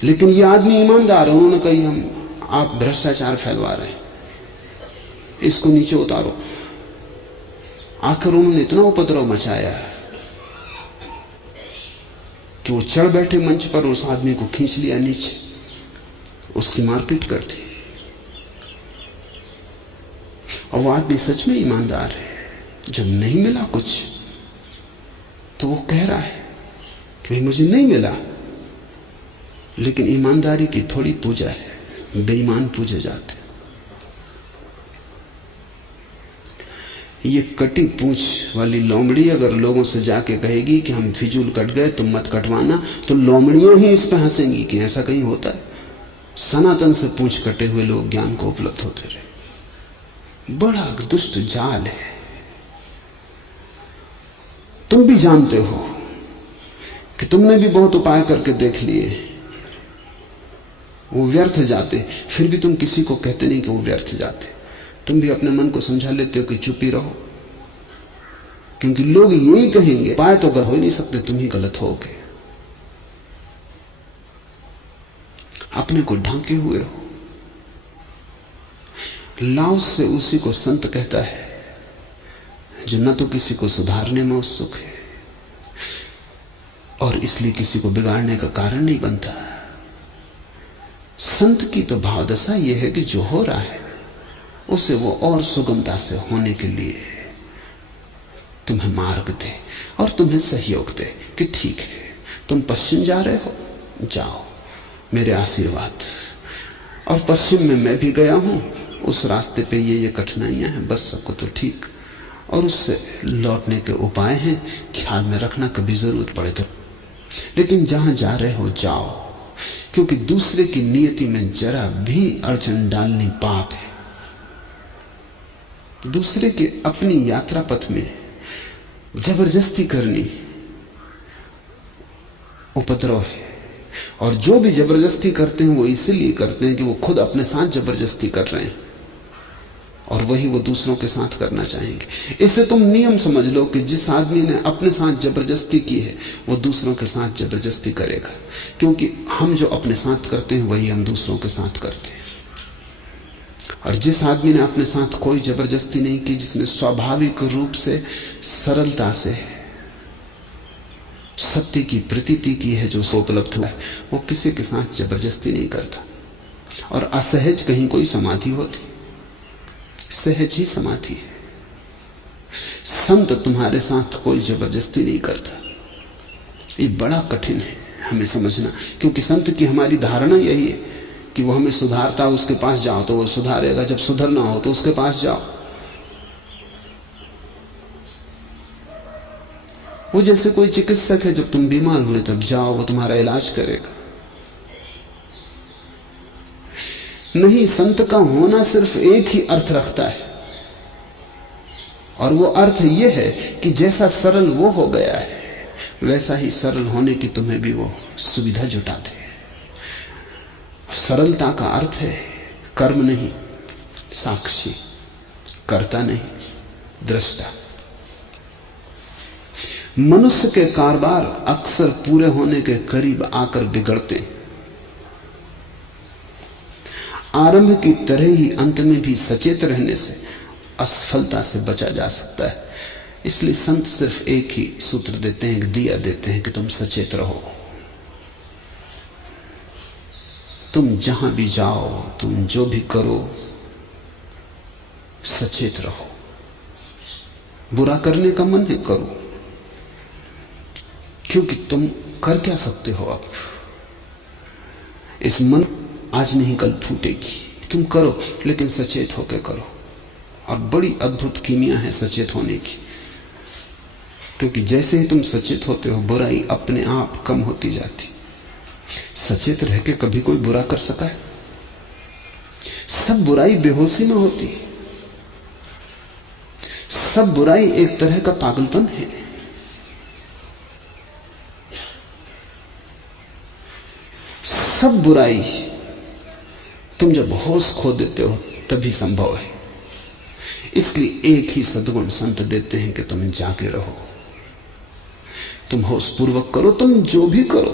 लेकिन ये आदमी ईमानदार है। उन्होंने कही हम आप भ्रष्टाचार फैलवा रहे हैं, इसको नीचे उतारो। आखिर उन्होंने इतना उपद्रव मचाया कि वो चढ़ बैठे मंच पर, उस आदमी को खींच लिया नीचे, उसकी मारपीट कर दी। और वो आदमी सच में ईमानदार है। जब नहीं मिला कुछ तो वो कह रहा है कि भाई मुझे नहीं मिला, लेकिन ईमानदारी की थोड़ी पूजा है, बेईमान पूजे जाते। ये कटी पूंछ वाली लोमड़ी अगर लोगों से जाके कहेगी कि हम फिजूल कट गए, तुम मत कटवाना, तो लोमड़ियों ही इस पे हंसेंगी कि ऐसा कहीं होता है। सनातन से पूंछ कटे हुए लोग ज्ञान को उपलब्ध होते रहे। बड़ा दुष्ट जाल है। तुम भी जानते हो कि तुमने भी बहुत उपाय करके देख लिए, वो व्यर्थ जाते, फिर भी तुम किसी को कहते नहीं कि वो व्यर्थ जाते। तुम भी अपने मन को समझा लेते हो कि चुप ही रहो, क्योंकि लोग यही कहेंगे उपाय तो गलत हो ही नहीं सकते, तुम ही गलत होगे, अपने को ढांके हुए हो। लाओस से उसी को संत कहता है जो न तो किसी को सुधारने में उत्सुक है और इसलिए किसी को बिगाड़ने का कारण नहीं बनता। संत की तो भावदशा यह है कि जो हो रहा है उसे वो और सुगमता से होने के लिए तुम्हें मार्ग दे और तुम्हें सहयोग दे कि ठीक है, तुम पश्चिम जा रहे हो, जाओ, मेरे आशीर्वाद। और पश्चिम में मैं भी गया हूं, उस रास्ते पे ये कठिनाइयां हैं, बस सबको तो ठीक, और उससे लौटने के उपाय हैं, ख्याल में रखना कभी जरूरत पड़े तो। लेकिन जहां जा रहे हो जाओ, क्योंकि दूसरे की नियति में जरा भी अड़चन डालनी पाप है। दूसरे के अपनी यात्रा पथ में जबरदस्ती करनी उपद्रव है। और जो भी जबरदस्ती करते हैं वो इसलिए करते हैं कि वो खुद अपने साथ जबरदस्ती कर रहे हैं, और वही वो दूसरों के साथ करना चाहेंगे। इससे तुम नियम समझ लो कि जिस आदमी ने अपने साथ जबरदस्ती की है वो दूसरों के साथ जबरदस्ती करेगा, क्योंकि हम जो अपने साथ करते हैं वही हम दूसरों के साथ करते हैं। और जिस आदमी ने अपने साथ कोई जबरदस्ती नहीं की, जिसने स्वाभाविक रूप से सरलता से सत्य की प्रतीति की है, जो उपलब्ध हुआ है, वो किसी के साथ जबरदस्ती नहीं करता। और असहज कहीं कोई समाधि होती, सहज ही समाधि है। संत तुम्हारे साथ कोई जबरदस्ती नहीं करता। ये बड़ा कठिन है हमें समझना, क्योंकि संत की हमारी धारणा यही है कि वो हमें सुधारता है, उसके पास जाओ तो वो सुधारेगा, जब सुधरना हो तो उसके पास जाओ। वो जैसे कोई चिकित्सक है, जब तुम बीमार हुए तब जाओ, वो तुम्हारा इलाज करेगा। नहीं, संत का होना सिर्फ एक ही अर्थ रखता है, और वो अर्थ ये है कि जैसा सरल वो हो गया है वैसा ही सरल होने की तुम्हें भी वो सुविधा जुटाते। सरलता का अर्थ है कर्म नहीं, साक्षी, कर्ता नहीं, दृष्टा। मनुष्य के कारोबार अक्सर पूरे होने के करीब आकर बिगड़ते। आरंभ की तरह ही अंत में भी सचेत रहने से असफलता से बचा जा सकता है। इसलिए संत सिर्फ एक ही सूत्र देते हैं, दिया देते हैं कि तुम सचेत रहो। तुम जहां भी जाओ, तुम जो भी करो, सचेत रहो। बुरा करने का मन है, करो, क्योंकि तुम कर क्या सकते हो। अब इस मन आज नहीं कल फूटेगी। तुम करो, लेकिन सचेत होकर करो। और बड़ी अद्भुत कीमिया है सचेत होने की, क्योंकि जैसे ही तुम सचेत होते हो बुराई अपने आप कम होती जाती। सचेत रह के कभी कोई बुरा कर सका है? सब बुराई बेहोशी में होती है। सब बुराई एक तरह का पागलपन है। सब बुराई तुम जब होश खो देते हो तभी संभव है। इसलिए एक ही सद्गुण संत देते हैं कि तुम जागे रहो, तुम होश पूर्वक करो। तुम जो भी करो,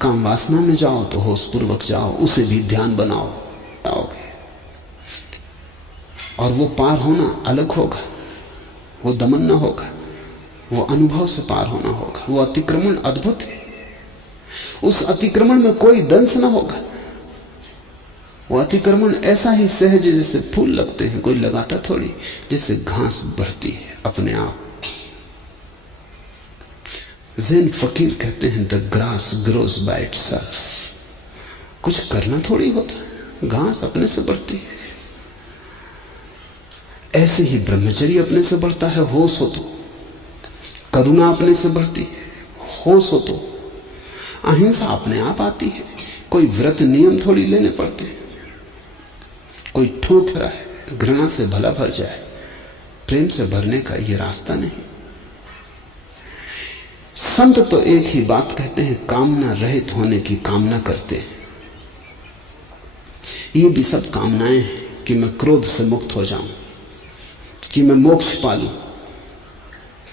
काम वासना में जाओ तो होश पूर्वक जाओ, उसे भी ध्यान बनाओगे। और वो पार होना अलग होगा, वो दमन न होगा, वो अनुभव से पार होना होगा। वो अतिक्रमण अद्भुत है। उस अतिक्रमण में कोई दंश न होगा। वो अतिक्रमण ऐसा ही सहज है जैसे फूल लगते हैं, कोई लगाता थोड़ी, जैसे घास बढ़ती है अपने आप। ज़ैन फकीर कहते हैं the grass grows by itself. कुछ करना थोड़ी होता, घास अपने से बढ़ती है। ऐसे ही ब्रह्मचर्य अपने से बढ़ता है, होश हो तो। करुणा अपने से बढ़ती है, होश हो तो। अहिंसा अपने आप आती है, कोई व्रत नियम थोड़ी लेने पड़ते हैं। कोई ठोक रहा है, घृणा से भला भर जाए, प्रेम से भरने का यह रास्ता नहीं। संत तो एक ही बात कहते हैं, कामना रहित होने की कामना करते हैं। ये भी सब कामनाएं हैं कि मैं क्रोध से मुक्त हो जाऊं, कि मैं मोक्ष पालूं,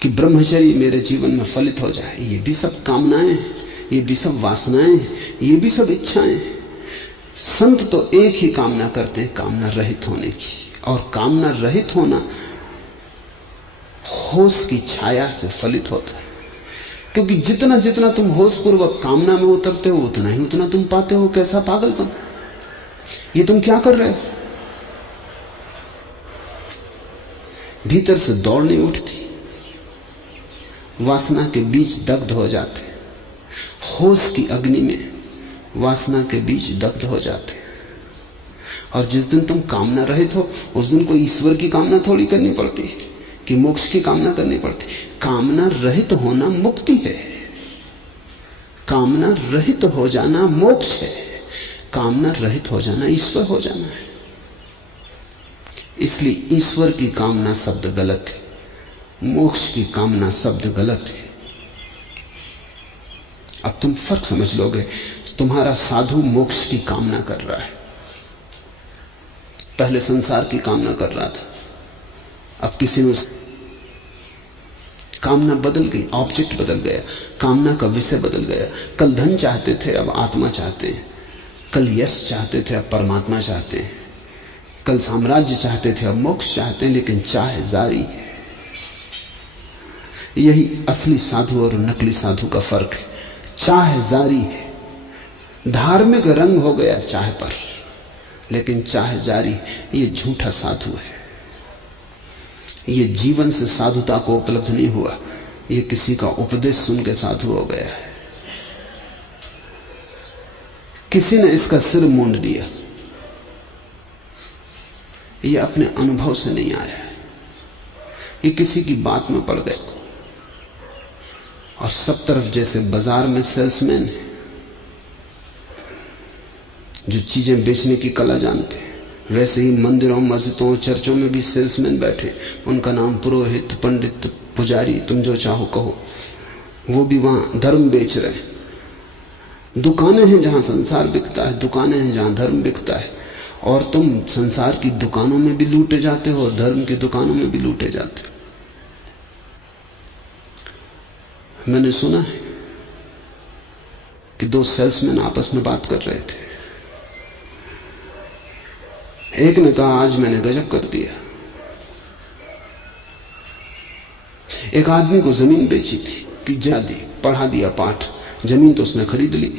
कि ब्रह्मचर्य मेरे जीवन में फलित हो जाए। ये भी सब कामनाएं हैं, ये भी सब वासनाएं हैं, ये भी सब इच्छाएं हैं। संत तो एक ही कामना करते हैं, कामना रहित होने की। और कामना रहित होना होश की छाया से फलित होता है, क्योंकि जितना जितना तुम होश पूर्वक कामना में उतरते हो उतना ही उतना तुम पाते हो कैसा पागलपन। ये तुम क्या कर रहे हो? भीतर से दौड़ नहीं उठती, वासना के बीज दग्ध हो जाते। होश की अग्नि में वासना के बीज दग्ध हो जाते हैं। और जिस दिन तुम कामना रहित हो उस दिन कोई ईश्वर की कामना थोड़ी करनी पड़ती है कि मोक्ष की कामना करनी पड़ती। कामना रहित होना मुक्ति है, कामना रहित हो जाना मोक्ष है, कामना रहित हो जाना ईश्वर हो जाना है। इसलिए ईश्वर की कामना शब्द गलत है, मोक्ष की कामना शब्द गलत है। अब तुम फर्क समझ लोगे। तुम्हारा साधु मोक्ष की कामना कर रहा है, पहले संसार की कामना कर रहा था, अब किसी ने कामना बदल गई, ऑब्जेक्ट बदल गया, कामना का विषय बदल गया। कल धन चाहते थे अब आत्मा चाहते हैं, कल यश चाहते थे अब परमात्मा चाहते हैं, कल साम्राज्य चाहते थे अब मोक्ष चाहते हैं, लेकिन चाह जारी है। यही असली साधु और नकली साधु का फर्क है। चाह जारी है, धार्मिक रंग हो गया चाह पर, लेकिन चाह जारी। ये झूठा साधु है, ये जीवन से साधुता को उपलब्ध नहीं हुआ, ये किसी का उपदेश सुन के साधु हो गया है। किसी ने इसका सिर मूंड दिया, ये अपने अनुभव से नहीं आया, ये किसी की बात में पड़ गए। और सब तरफ जैसे बाजार में सेल्समैन है जो चीजें बेचने की कला जानते हैं, वैसे ही मंदिरों, मस्जिदों, चर्चों में भी सेल्समैन बैठे। उनका नाम पुरोहित, पंडित, पुजारी, तुम जो चाहो कहो। वो भी वहां धर्म बेच रहे हैं। दुकानें हैं जहां संसार बिकता है, दुकानें हैं जहां धर्म बिकता है। और तुम संसार की दुकानों में भी लूटे जाते हो और धर्म की दुकानों में भी लूटे जाते हो। मैंने सुना है कि दो सेल्समैन आपस में बात कर रहे थे। एक ने कहा आज मैंने गजब कर दिया। एक आदमी को जमीन बेची थी कि जा दी, पढ़ा दिया पाठ, जमीन तो उसने खरीद ली,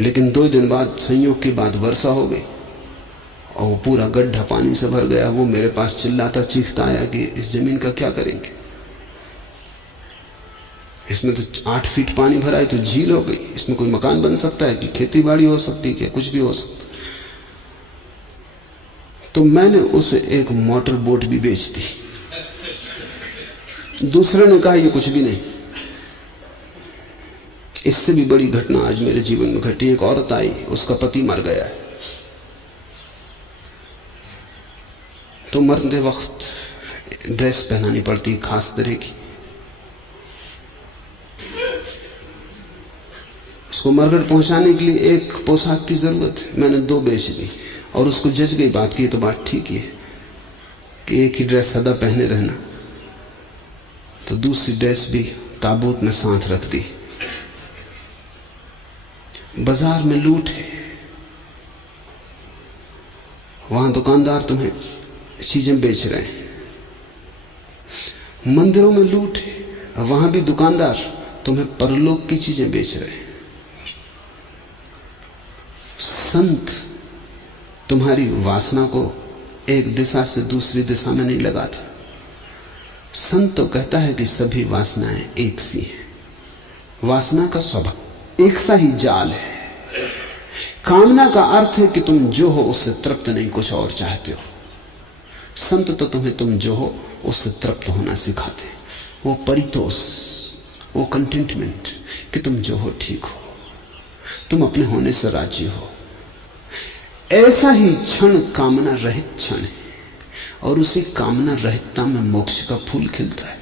लेकिन 2 दिन बाद संयोग की बात वर्षा हो गई और वो पूरा गड्ढा पानी से भर गया। वो मेरे पास चिल्लाता चीखता आया कि इस जमीन का क्या करेंगे, इसमें तो 8 फीट पानी भरा है, तो झील हो गई, इसमें कोई मकान बन सकता है कि खेती बाड़ी हो सकती है, क्या कुछ भी हो सकता। तो मैंने उसे एक मोटर बोट भी बेच दी। दूसरे ने कहा ये कुछ भी नहीं। इससे भी बड़ी घटना आज मेरे जीवन में घटी। एक औरत आई, उसका पति मर गया है, तो मरते वक्त ड्रेस पहनानी पड़ती खास तरह की। उसको मरघट पहुंचाने के लिए एक पोशाक की जरूरत है, मैंने 2 बेच दी। और उसको जज गई बात की, तो बात ठीक है कि एक ही ड्रेस सदा पहने रहना, तो दूसरी ड्रेस भी ताबूत में साथ रख दी। बाजार में लूट है, वहां दुकानदार तुम्हें चीजें बेच रहे हैं। मंदिरों में लूट है, वहां भी दुकानदार तुम्हें परलोक की चीजें बेच रहे हैं। संत तुम्हारी वासना को एक दिशा से दूसरी दिशा में नहीं लगाता। संत तो कहता है कि सभी वासनाएं एक सी हैं। वासना का स्वभाव एक सा ही जाल है। कामना का अर्थ है कि तुम जो हो उससे तृप्त नहीं, कुछ और चाहते हो। संत तो तुम्हें तुम जो हो उससे तृप्त होना सिखाते। वो परितोष, वो कंटेंटमेंट कि तुम जो हो ठीक हो, तुम अपने होने से राजी हो। ऐसा ही क्षण कामना रहित क्षण है, और उसी कामना रहितता में मोक्ष का फूल खिलता है।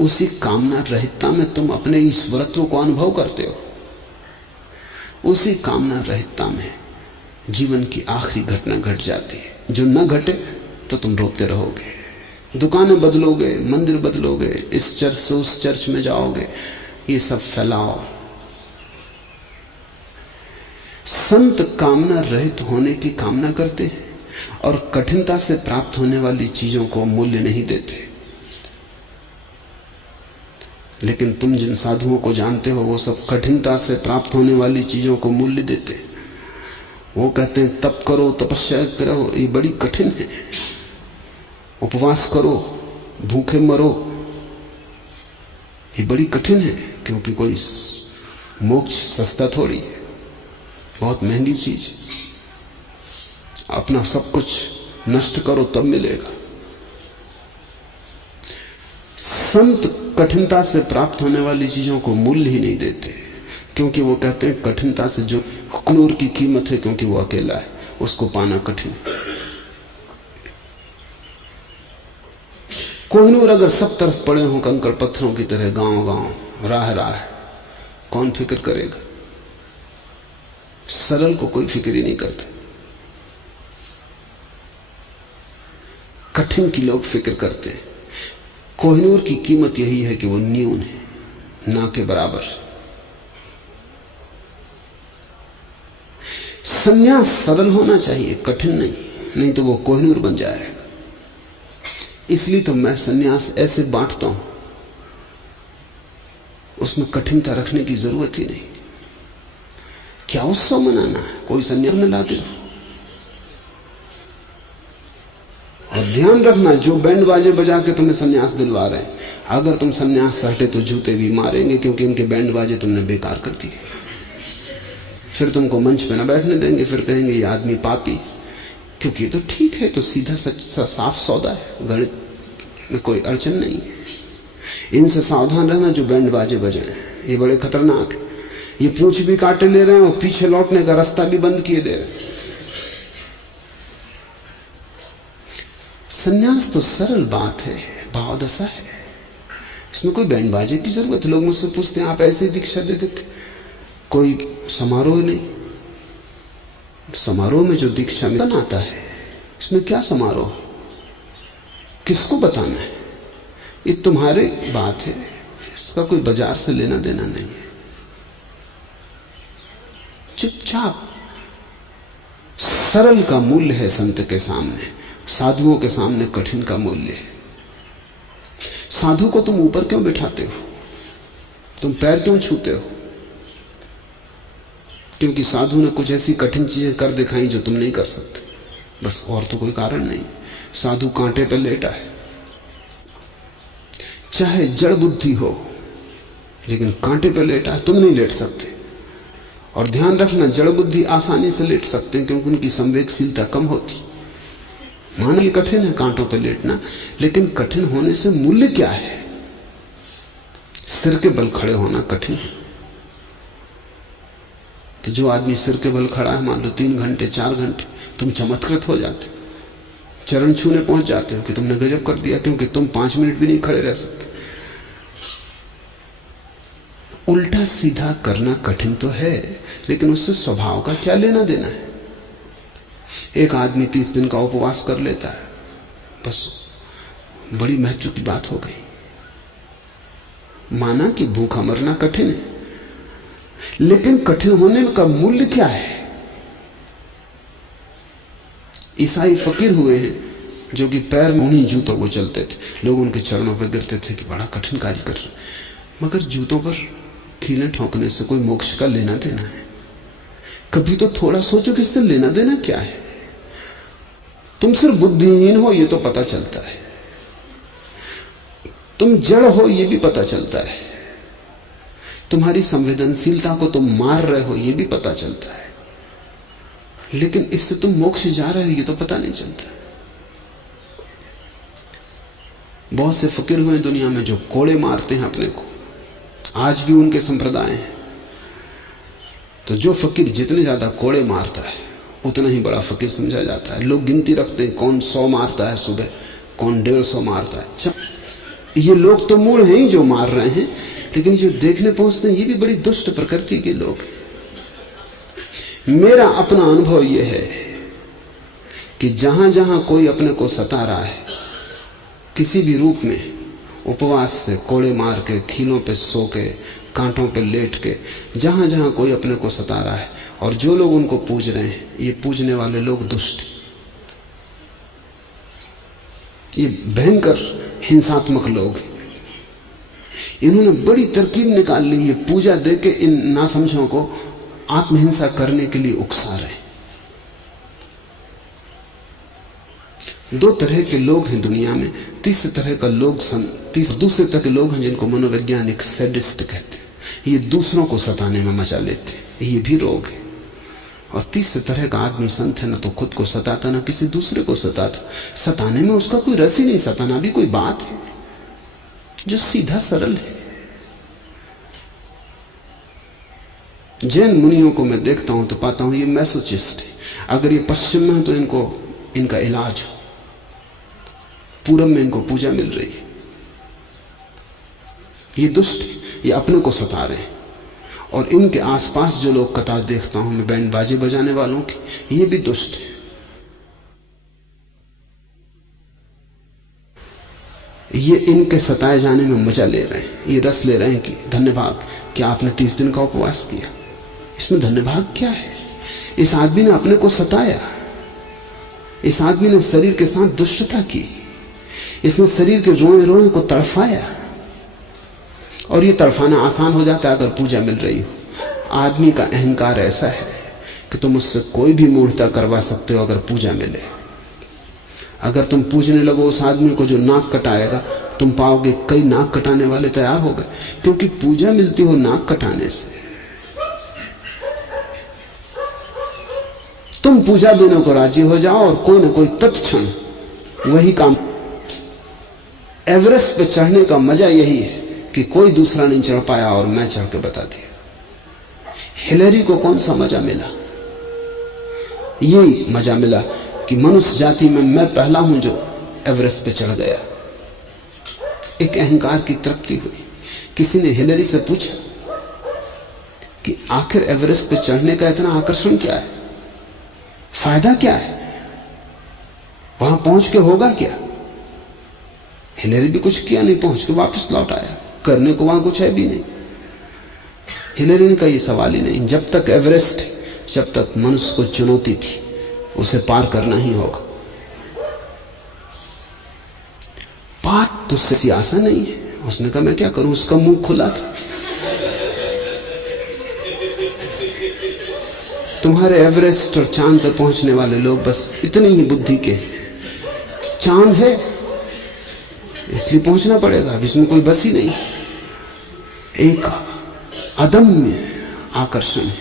उसी कामना रहितता में तुम अपने ईश्वरत्व को अनुभव करते हो। उसी कामना रहितता में जीवन की आखिरी घटना घट जाती है। जो न घटे तो तुम रोते रहोगे, दुकानें बदलोगे, मंदिर बदलोगे, इस चर्च से उस चर्च में जाओगे, ये सब फैलाओ। संत कामना रहित होने की कामना करते हैं और कठिनता से प्राप्त होने वाली चीजों को मूल्य नहीं देते। लेकिन तुम जिन साधुओं को जानते हो वो सब कठिनता से प्राप्त होने वाली चीजों को मूल्य देते। वो कहते हैं तप करो, तपस्या करो, ये बड़ी कठिन है, उपवास करो, भूखे मरो, ये बड़ी कठिन है, क्योंकि कोई मोक्ष सस्ता थोड़ी है, बहुत महंगी चीज है। अपना सब कुछ नष्ट करो तब मिलेगा। संत कठिनता से प्राप्त होने वाली चीजों को मूल्य ही नहीं देते, क्योंकि वो कहते हैं कठिनता से जो कोहिनूर की कीमत है, क्योंकि वो अकेला है, उसको पाना कठिन है। कोहिनूर अगर सब तरफ पड़े हों कंकड़ पत्थरों की तरह, गांव गांव राह राह, कौन फिक्र करेगा? सरल को कोई फिक्र ही नहीं करता, कठिन की लोग फिक्र करते हैं। कोहिनूर की कीमत यही है कि वो न्यून है, ना के बराबर। संन्यास सरल होना चाहिए, कठिन नहीं, नहीं तो वो कोहिनूर बन जाएगा। इसलिए तो मैं संन्यास ऐसे बांटता हूं, उसमें कठिनता रखने की जरूरत ही नहीं। क्या उत्सव मनाना है? कोई संन्यास में ला दे। और ध्यान रखना, जो बैंड बाजे बजा के तुम्हें संन्यास दिलवा रहे हैं, अगर तुम संन्यास से हटे तो जूते भी मारेंगे, क्योंकि इनके बैंड बाजे तुमने बेकार कर दिए। फिर तुमको मंच पे न बैठने देंगे, फिर कहेंगे ये आदमी पापी। क्योंकि तो ठीक है, तो सीधा सच्चा साफ सौदा है, गणित में कोई अड़चन नहीं है। इनसे सावधान रहना जो बैंड बाजे बजाए, ये बड़े खतरनाक है। ये पूंछ भी काटे ले रहे हैं और पीछे लौटने का रास्ता भी बंद किए दे रहे हैं। संन्यास तो सरल बात है, भावदशा है, इसमें कोई बैंड बाजे की जरूरत है। लोग मुझसे पूछते हैं आप ऐसे दीक्षा दे देते, कोई समारोह नहीं। समारोह में जो दीक्षा में आता है, इसमें क्या समारोह, किसको बताना है? ये तुम्हारी बात है, इसका कोई बाजार से लेना देना नहीं है। चुपचाप सरल का मूल्य है संत के सामने, साधुओं के सामने कठिन का मूल्य है। साधु को तुम ऊपर क्यों बिठाते हो? तुम पैर क्यों छूते हो? क्योंकि साधु ने कुछ ऐसी कठिन चीजें कर दिखाई जो तुम नहीं कर सकते, बस, और तो कोई कारण नहीं। साधु कांटे पर लेटा है, चाहे जड़ बुद्धि हो, लेकिन कांटे पर लेटा है, तुम नहीं लेट सकते। और ध्यान रखना, जड़ बुद्धि आसानी से लेट सकते हैं, क्योंकि उनकी संवेदनशीलता कम होती। मानो ये कठिन है कांटों पर लेटना, लेकिन कठिन होने से मूल्य क्या है? सिर के बल खड़े होना कठिन है। तो जो आदमी सिर के बल खड़ा है, मान लो 3 घंटे 4 घंटे, तुम चमत्कृत हो जाते, चरण छूने पहुंच जाते हो कि तुमने गजब कर दिया, क्योंकि तुम 5 मिनट भी नहीं खड़े रह सकते। उल्टा सीधा करना कठिन तो है, लेकिन उससे स्वभाव का क्या लेना देना है? एक आदमी 30 दिन का उपवास कर लेता है, बस बड़ी महत्व की बात हो गई। माना कि भूखा मरना कठिन है, लेकिन कठिन होने का मूल्य क्या है? ईसाई फकीर हुए हैं जो कि पैर में उन्हीं जूतों को चलते थे, लोग उनके चरणों पर गिरते थे कि बड़ा कठिन कार्य कर रहे, मगर जूतों पर कीलें ठोकने से कोई मोक्ष का लेना देना है? कभी तो थोड़ा सोचो कि इससे लेना देना क्या है? तुम सिर्फ बुद्धिहीन हो ये तो पता चलता है, तुम जड़ हो ये भी पता चलता है, तुम्हारी संवेदनशीलता को तुम मार रहे हो ये भी पता चलता है, लेकिन इससे तुम मोक्ष जा रहे हो ये तो पता नहीं चलता। बहुत से फकीर हुए दुनिया में जो कोड़े मारते हैं अपने को, आज भी उनके संप्रदाय हैं। तो जो फकीर जितने ज्यादा कोड़े मारता है उतना ही बड़ा फकीर समझा जाता है। लोग गिनती रखते हैं कौन 100 मारता है सुबह, कौन 150 मारता है। अच्छा, ये लोग तो मूल हैं ही जो मार रहे हैं, लेकिन जो देखने पहुंचते हैं ये भी बड़ी दुष्ट प्रकृति के लोग। मेरा अपना अनुभव यह है कि जहां जहां कोई अपने को सता रहा है किसी भी रूप में, उपवास से, कोड़े मार के, खीलों पे सो के, कांटों पे लेट के, जहां जहां कोई अपने को सता रहा है और जो लोग उनको पूज रहे हैं, ये पूजने वाले लोग दुष्ट, ये भयंकर हिंसात्मक लोग। इन्होंने बड़ी तरकीब निकाल ली, ये पूजा देके इन नासमझों को आत्महिंसा करने के लिए उकसा रहे। दो तरह के लोग हैं दुनिया में। तीसरे तरह का लोग दूसरे तरह के लोग हैं जिनको मनोवैज्ञानिक सैडिस्ट कहते हैं। ये दूसरों को सताने में मजा लेते हैं, ये भी रोग है। और तीसरे तरह का आदमी संत है, ना तो खुद को सताता ना किसी दूसरे को सताता। सताने में उसका कोई रस ही नहीं, सताना भी कोई बात है जो सीधा सरल है। जैन मुनियों को मैं देखता हूं तो पाता हूं ये मैसोचिस्ट है। अगर ये पश्चिम में है तो इनका इलाज हो, पूरब में इनको पूजा मिल रही है। ये दुष्ट है, ये अपने को सता रहे हैं। और इनके आसपास जो लोग कतार देखता हूं मैं बैंड बाजे बजाने वालों की, ये भी दुष्ट है। ये इनके सताए जाने में मजा ले रहे हैं, ये रस ले रहे हैं कि धन्यवाद कि आपने 30 दिन का उपवास किया। इसमें धन्यवाद क्या है? इस आदमी ने अपने को सताया, इस आदमी ने शरीर के साथ दुष्टता की, इसने शरीर के रोए रोए को तड़फाया। और ये तड़फाना आसान हो जाता है अगर पूजा मिल रही हो। आदमी का अहंकार ऐसा है कि तुम उससे कोई भी मूर्खता करवा सकते हो अगर पूजा मिले। अगर तुम पूजने लगो उस आदमी को जो नाक कटाएगा, तुम पाओगे कई नाक कटाने वाले तैयार हो गए, क्योंकि पूजा मिलती हो नाक कटाने से। तुम पूजा देने को राजी हो जाओ और कोई न कोई तत्क्षण वही काम। एवरेस्ट पे चढ़ने का मजा यही है कि कोई दूसरा नहीं चढ़ पाया और मैं चढ़ के बता दिया। हिलेरी को कौन सा मजा मिला? यही मजा मिला कि मनुष्य जाति में मैं पहला हूं जो एवरेस्ट पे चढ़ गया। एक अहंकार की तृप्ति हुई। किसी ने हिलेरी से पूछा कि आखिर एवरेस्ट पे चढ़ने का इतना आकर्षण क्या है, फायदा क्या है, वहां पहुंच के होगा क्या? हिलेरी भी कुछ किया नहीं, पहुंच के वापस लौट आया। करने को वहां कुछ है भी नहीं। हिलेरी ने कहा ये सवाल ही नहीं। जब तक एवरेस्ट, जब तक मनुष्य को चुनौती थी, उसे पार करना ही होगा। बात तो ऐसी आशा नहीं है। उसने कहा मैं क्या करूं, उसका मुंह खुला था। तुम्हारे एवरेस्ट और चांद पर पहुंचने वाले लोग बस इतनी ही बुद्धि के। चांद है इसलिए पहुंचना पड़ेगा, अब इसमें कोई बस ही नहीं। एक अदम्य आकर्षण है,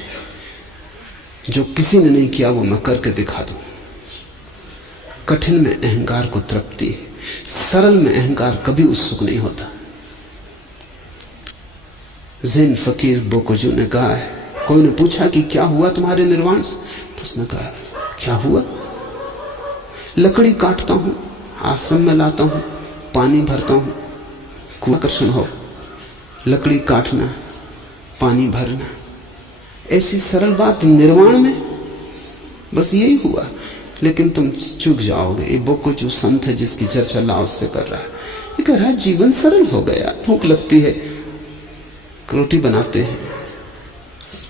जो किसी ने नहीं किया वो मैं करके दिखा दूं। कठिन में अहंकार को तृप्ति है, सरल में अहंकार कभी उत्सुक नहीं होता। ज़ेन फकीर बोकोजू ने कहा है, कोई ने पूछा कि क्या हुआ तुम्हारे निर्वाण से, तो उसने कहा क्या हुआ, लकड़ी काटता हूं, आश्रम में लाता हूं, पानी भरता हूं, कोई आकर्षण हो। लकड़ी काटना, पानी भरना, ऐसी सरल बात निर्वाण में बस यही हुआ। लेकिन तुम चूक जाओगे। ये बोकोजू संत है जिसकी चर्चा लाओस से कर रहा है। ये कह रहा है जीवन सरल हो गया। भूख लगती है रोटी बनाते हैं,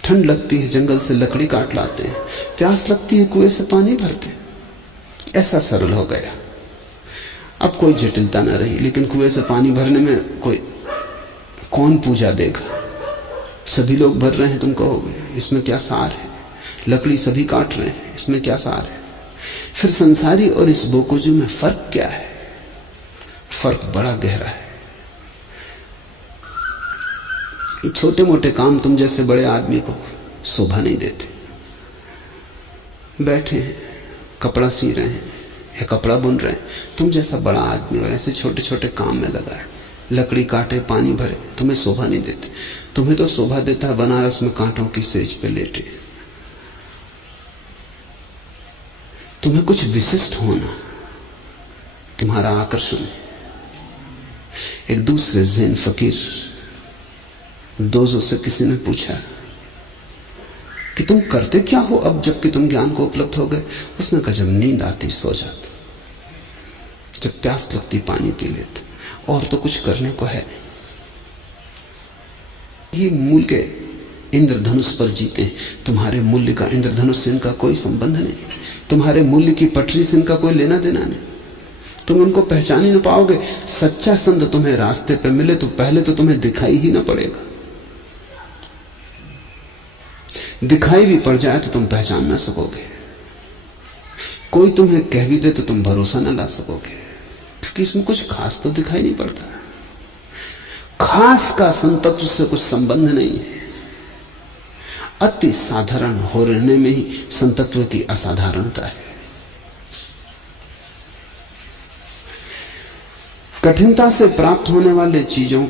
ठंड लगती है जंगल से लकड़ी काट लाते हैं, प्यास लगती है कुएं से पानी भरते हैं। ऐसा सरल हो गया। अब कोई जटिलता न रही। लेकिन कुएं से पानी भरने में कौन पूजा देगा? सभी लोग भर रहे हैं, तुम कहोगे इसमें क्या सार है? लकड़ी सभी काट रहे हैं, इसमें क्या सार है? फिर संसारी और इस बोकोजू में फर्क क्या है? फर्क बड़ा गहरा है। ये छोटे मोटे काम तुम जैसे बड़े आदमी को शोभा नहीं देते। बैठे हैं, कपड़ा सी रहे हैं या कपड़ा बुन रहे हैं, तुम जैसा बड़ा आदमी और ऐसे छोटे छोटे काम में लगा है, लकड़ी काटे, पानी भरे, तुम्हें शोभा नहीं देते। तुम्हें तो शोभा देता है बनारस में कांटों की सेज पे लेटे। तुम्हें कुछ विशिष्ट होना तुम्हारा आकर्षण है। एक दूसरे ज़ेन फकीर दोजो से किसी ने पूछा कि तुम करते क्या हो अब जबकि तुम ज्ञान को उपलब्ध हो गए? उसने कहा जब नींद आती सो जाता, जब प्यास लगती पानी पी लेते, और तो कुछ करने को है नहीं। ये मूल के इंद्रधनुष पर जीते। तुम्हारे मूल्य का इंद्रधनुष से इनका कोई संबंध नहीं। तुम्हारे मूल्य की पटरी से इनका कोई लेना देना नहीं। तुम उनको पहचान ही ना पाओगे। सच्चा संत तुम्हें रास्ते पे मिले तो पहले तो तुम्हें दिखाई ही ना पड़ेगा। दिखाई भी पड़ जाए तो तुम पहचान ना सकोगे। कोई तुम्हें कह भी दे तो तुम भरोसा न ला सकोगे, क्योंकि इसमें कुछ खास तो दिखाई नहीं पड़ता। खास का संतत्व से कुछ संबंध नहीं है। अति साधारण हो रहने में ही संतत्व की असाधारणता है। कठिनता से प्राप्त होने वाले चीजों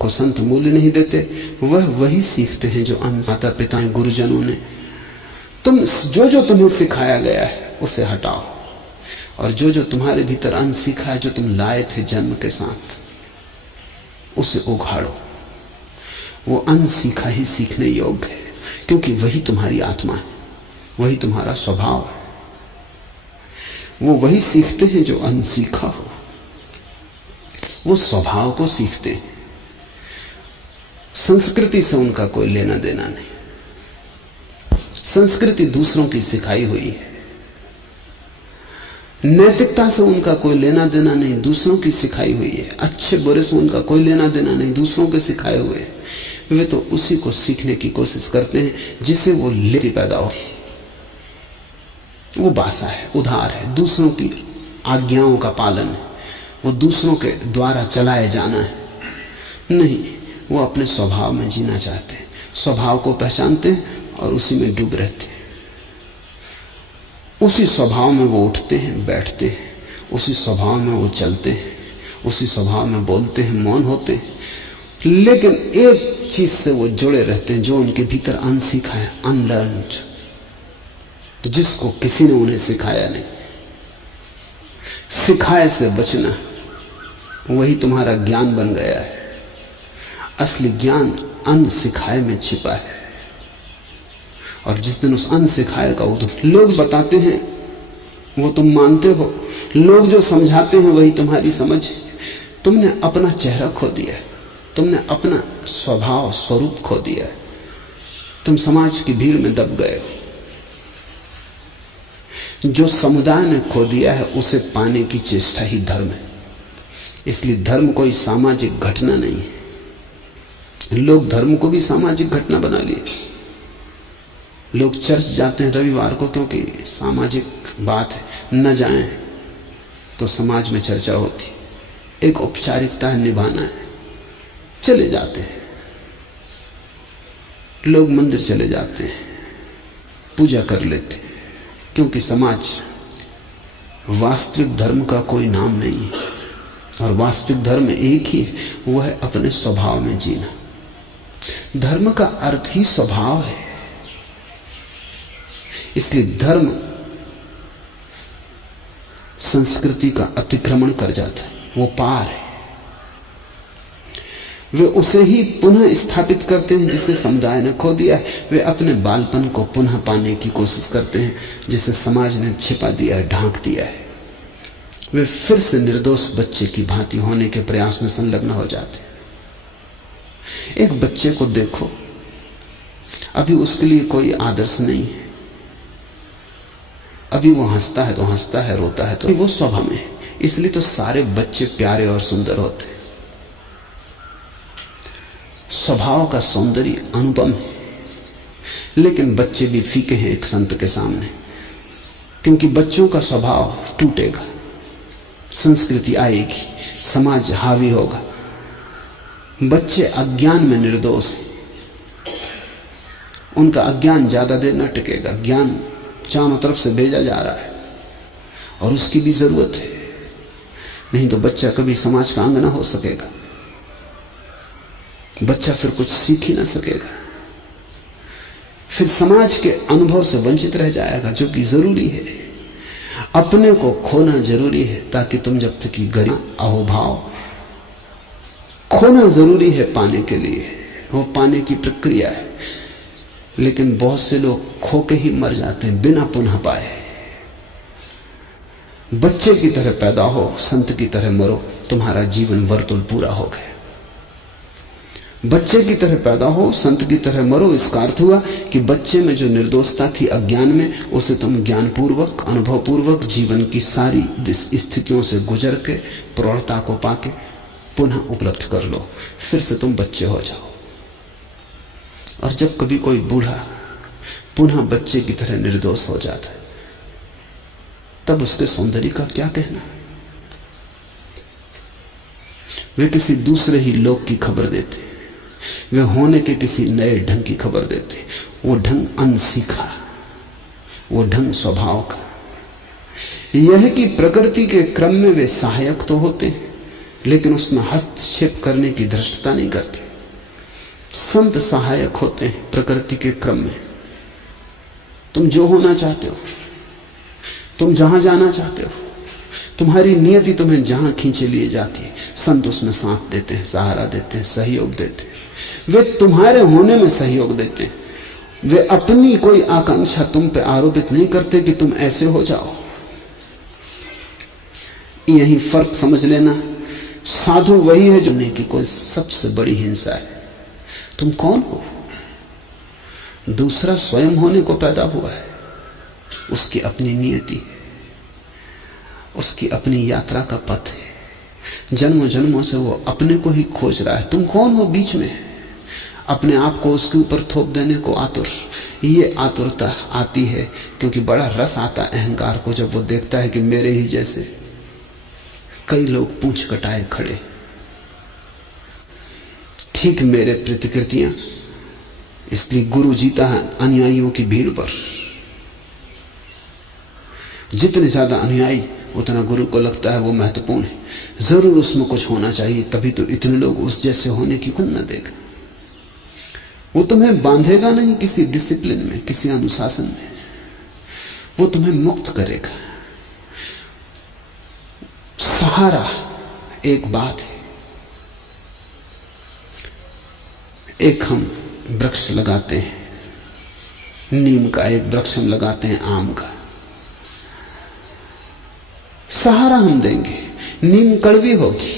को संत मूल्य नहीं देते, वह वही सीखते हैं जो माता पिता गुरुजनों ने। तुम जो तुम्हें सिखाया गया है उसे हटाओ, और जो तुम्हारे भीतर अनसीखा है, जो तुम लाए थे जन्म के साथ, उसे उघाड़ो। वो अनसीखा ही सीखने योग्य है, क्योंकि वही तुम्हारी आत्मा है, वही तुम्हारा स्वभाव है। वो वही सीखते हैं जो अनसीखा हो। वो स्वभाव को सीखते हैं। संस्कृति से उनका कोई लेना देना नहीं। संस्कृति दूसरों की सिखाई हुई है। नैतिकता से उनका कोई लेना देना नहीं, दूसरों की सिखाई हुई है। अच्छे बुरे से उनका कोई लेना देना नहीं, दूसरों के सिखाए हुए। वे तो उसी को सीखने की कोशिश करते हैं जिसे वो लेती पैदा होती। वो बासा है, उधार है, दूसरों की आज्ञाओं का पालन है, वो दूसरों के द्वारा चलाए जाना है। नहीं, वो अपने स्वभाव में जीना चाहते हैं, स्वभाव को पहचानते हैं और उसी में डूब रहते हैं। उसी स्वभाव में वो उठते हैं, बैठते हैं, उसी स्वभाव में वो चलते हैं, उसी स्वभाव में बोलते हैं, मौन होते हैं। लेकिन एक चीज से वो जुड़े रहते हैं जो उनके भीतर अनसीखा है, अनलर्न्ड, जिसको किसी ने उन्हें सिखाया नहीं। सिखाए से बचना वही तुम्हारा ज्ञान बन गया है। असली ज्ञान अनसिखाए में छिपा है, और जिस दिन उस अनसिखाए का लोग बताते हैं वो तुम मानते हो, लोग जो समझाते हैं वही तुम्हारी समझ है। तुमने अपना चेहरा खो दिया है, तुमने अपना स्वभाव स्वरूप खो दिया है, तुम समाज की भीड़ में दब गए हो। जो समुदाय ने खो दिया है उसे पाने की चेष्टा ही धर्म है। इसलिए धर्म कोई सामाजिक घटना नहीं है। लोग धर्म को भी सामाजिक घटना बना लिए। लोग चर्च जाते हैं रविवार को क्योंकि सामाजिक बात है, न जाएं तो समाज में चर्चा होती, एक औपचारिकता है, निभाना है, चले जाते हैं। लोग मंदिर चले जाते हैं, पूजा कर लेते हैं, क्योंकि समाज वास्तविक धर्म का कोई नाम नहीं है। और वास्तविक धर्म एक ही है, वो है अपने स्वभाव में जीना। धर्म का अर्थ ही स्वभाव है। इसलिए धर्म संस्कृति का अतिक्रमण कर जाता है, वो पार है। वे उसे ही पुनः स्थापित करते हैं जिसे समुदाय ने खो दिया है। वे अपने बालपन को पुनः पाने की कोशिश करते हैं जिसे समाज ने छिपा दिया है, ढांक दिया है। वे फिर से निर्दोष बच्चे की भांति होने के प्रयास में संलग्न हो जाते हैं। एक बच्चे को देखो, अभी उसके लिए कोई आदर्श नहीं है। अभी वो हंसता है तो हंसता है, रोता है तो वो स्वभाव में। इसलिए तो सारे बच्चे प्यारे और सुंदर होते हैं। स्वभाव का सौंदर्य अनुपम है। लेकिन बच्चे भी फीके हैं एक संत के सामने, क्योंकि बच्चों का स्वभाव टूटेगा, संस्कृति आएगी, समाज हावी होगा। बच्चे अज्ञान में निर्दोष हैं, उनका अज्ञान ज्यादा देर न टिकेगा। ज्ञान चारों तरफ से भेजा जा रहा है और उसकी भी जरूरत है, नहीं तो बच्चा कभी समाज का अंग ना हो सकेगा। बच्चा फिर कुछ सीख ही ना सकेगा, फिर समाज के अनुभव से वंचित रह जाएगा, जो कि जरूरी है। अपने को खोना जरूरी है, ताकि तुम जब तक की गरिमा, अहोभाव खोना जरूरी है पाने के लिए। वो पाने की प्रक्रिया है। लेकिन बहुत से लोग खो के ही मर जाते हैं बिना पुनः पाए। बच्चे की तरह पैदा हो, संत की तरह मरो, तुम्हारा जीवन वर्तुल पूरा हो गया। बच्चे की तरह पैदा हो, संत की तरह मरो, इसका अर्थ हुआ कि बच्चे में जो निर्दोषता थी अज्ञान में, उसे तुम ज्ञानपूर्वक, अनुभवपूर्वक जीवन की सारी स्थितियों से गुजर के, प्रौढ़ता को पाके पुनः उपलब्ध कर लो। फिर से तुम बच्चे हो जाओ। और जब कभी कोई बूढ़ा पुनः बच्चे की तरह निर्दोष हो जाता है, तब उसके सौंदर्य का क्या कहना। वे किसी दूसरे ही लोक की खबर देते, वे होने के किसी नए ढंग की खबर देते। वो ढंग अनसीखा, वो ढंग स्वभाव का। यह कि प्रकृति के क्रम में वे सहायक तो होते हैं, लेकिन उसमें हस्तक्षेप करने की धृष्टता नहीं करते। संत सहायक होते हैं प्रकृति के क्रम में। तुम जो होना चाहते हो, तुम जहां जाना चाहते हो, तुम्हारी नियति तुम्हें जहां खींचे लिए जाती है, संत उसमें साथ देते हैं, सहारा देते हैं, सहयोग देते हैं। वे तुम्हारे होने में सहयोग देते हैं। वे अपनी कोई आकांक्षा तुम पे आरोपित नहीं करते कि तुम ऐसे हो जाओ। यही फर्क समझ लेना। साधु वही है जो नहीं कि कोई सबसे बड़ी हिंसा है। तुम कौन हो? दूसरा स्वयं होने को पैदा हुआ है, उसकी अपनी नियति है, उसकी अपनी यात्रा का पथ है। जन्मों जन्मों से वो अपने को ही खोज रहा है। तुम कौन हो बीच में अपने आप को उसके ऊपर थोप देने को आतुर? ये आतुरता आती है क्योंकि बड़ा रस आता अहंकार को जब वो देखता है कि मेरे ही जैसे कई लोग पूंछ कटाए खड़े, ठीक मेरे प्रतिकृतियां। इसलिए गुरु जीता है अनुयायियों की भीड़ पर। जितने ज्यादा अनुयायी उतना गुरु को लगता है वो महत्वपूर्ण है, जरूर उसमें कुछ होना चाहिए, तभी तो इतने लोग उस जैसे होने की कुन न देगा। वो तुम्हें बांधेगा नहीं किसी डिसिप्लिन में, किसी अनुशासन में, वो तुम्हें मुक्त करेगा। सहारा एक बात है। एक हम वृक्ष लगाते हैं, नीम का एक वृक्ष हम लगाते हैं, आम का। सहारा हम देंगे। नीम कड़वी होगी,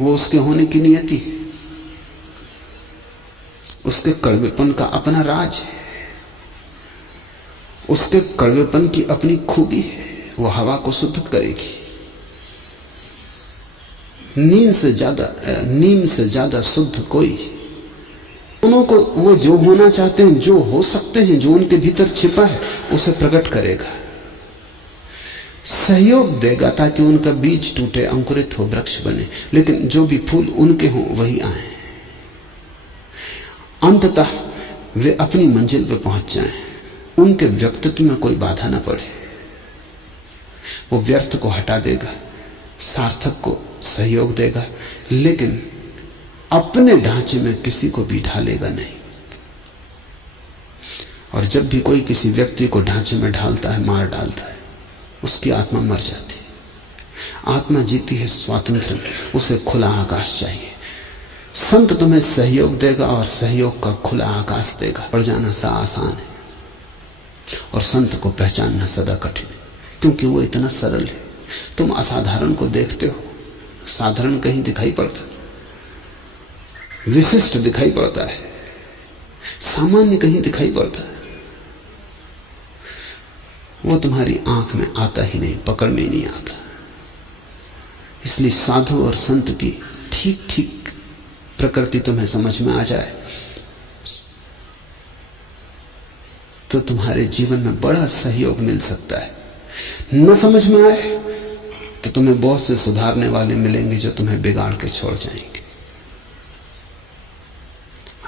वो उसके होने की नियति है, उसके कड़वेपन का अपना राज है, उसके कड़वेपन की अपनी खूबी है, वो हवा को शुद्ध करेगी। नीम से ज्यादा शुद्ध कोई। दोनों को वो जो होना चाहते हैं, जो हो सकते हैं, जो उनके भीतर छिपा है, उसे प्रकट करेगा, सहयोग देगा ताकि उनका बीज टूटे, अंकुरित हो, वृक्ष बने। लेकिन जो भी फूल उनके हों वही आए, अंततः वे अपनी मंजिल पे पहुंच जाएं, उनके व्यक्तित्व में कोई बाधा ना पड़े। वो व्यर्थ को हटा देगा, सार्थक को सहयोग देगा, लेकिन अपने ढांचे में किसी को भी ढालेगा नहीं। और जब भी कोई किसी व्यक्ति को ढांचे में ढालता है, मार डालता है, उसकी आत्मा मर जाती है। आत्मा जीती है स्वातंत्र, उसे खुला आकाश चाहिए। संत तुम्हें सहयोग देगा और सहयोग का खुला आकाश देगा। पड़ जाना सा आसान है और संत को पहचानना सदा कठिन है, क्योंकि वो इतना सरल है। तुम असाधारण को देखते हो, साधारण कहीं दिखाई पड़ता, विशिष्ट दिखाई पड़ता है, सामान्य कहीं दिखाई पड़ता है। वो तुम्हारी आंख में आता ही नहीं, पकड़ में ही नहीं आता। इसलिए साधु और संत की ठीक ठीक प्रकृति तुम्हें समझ में आ जाए तो तुम्हारे जीवन में बड़ा सहयोग मिल सकता है। न समझ में आए तो तुम्हें बहुत से सुधारने वाले मिलेंगे जो तुम्हें बिगाड़ के छोड़ जाएंगे।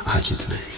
आज इतना है।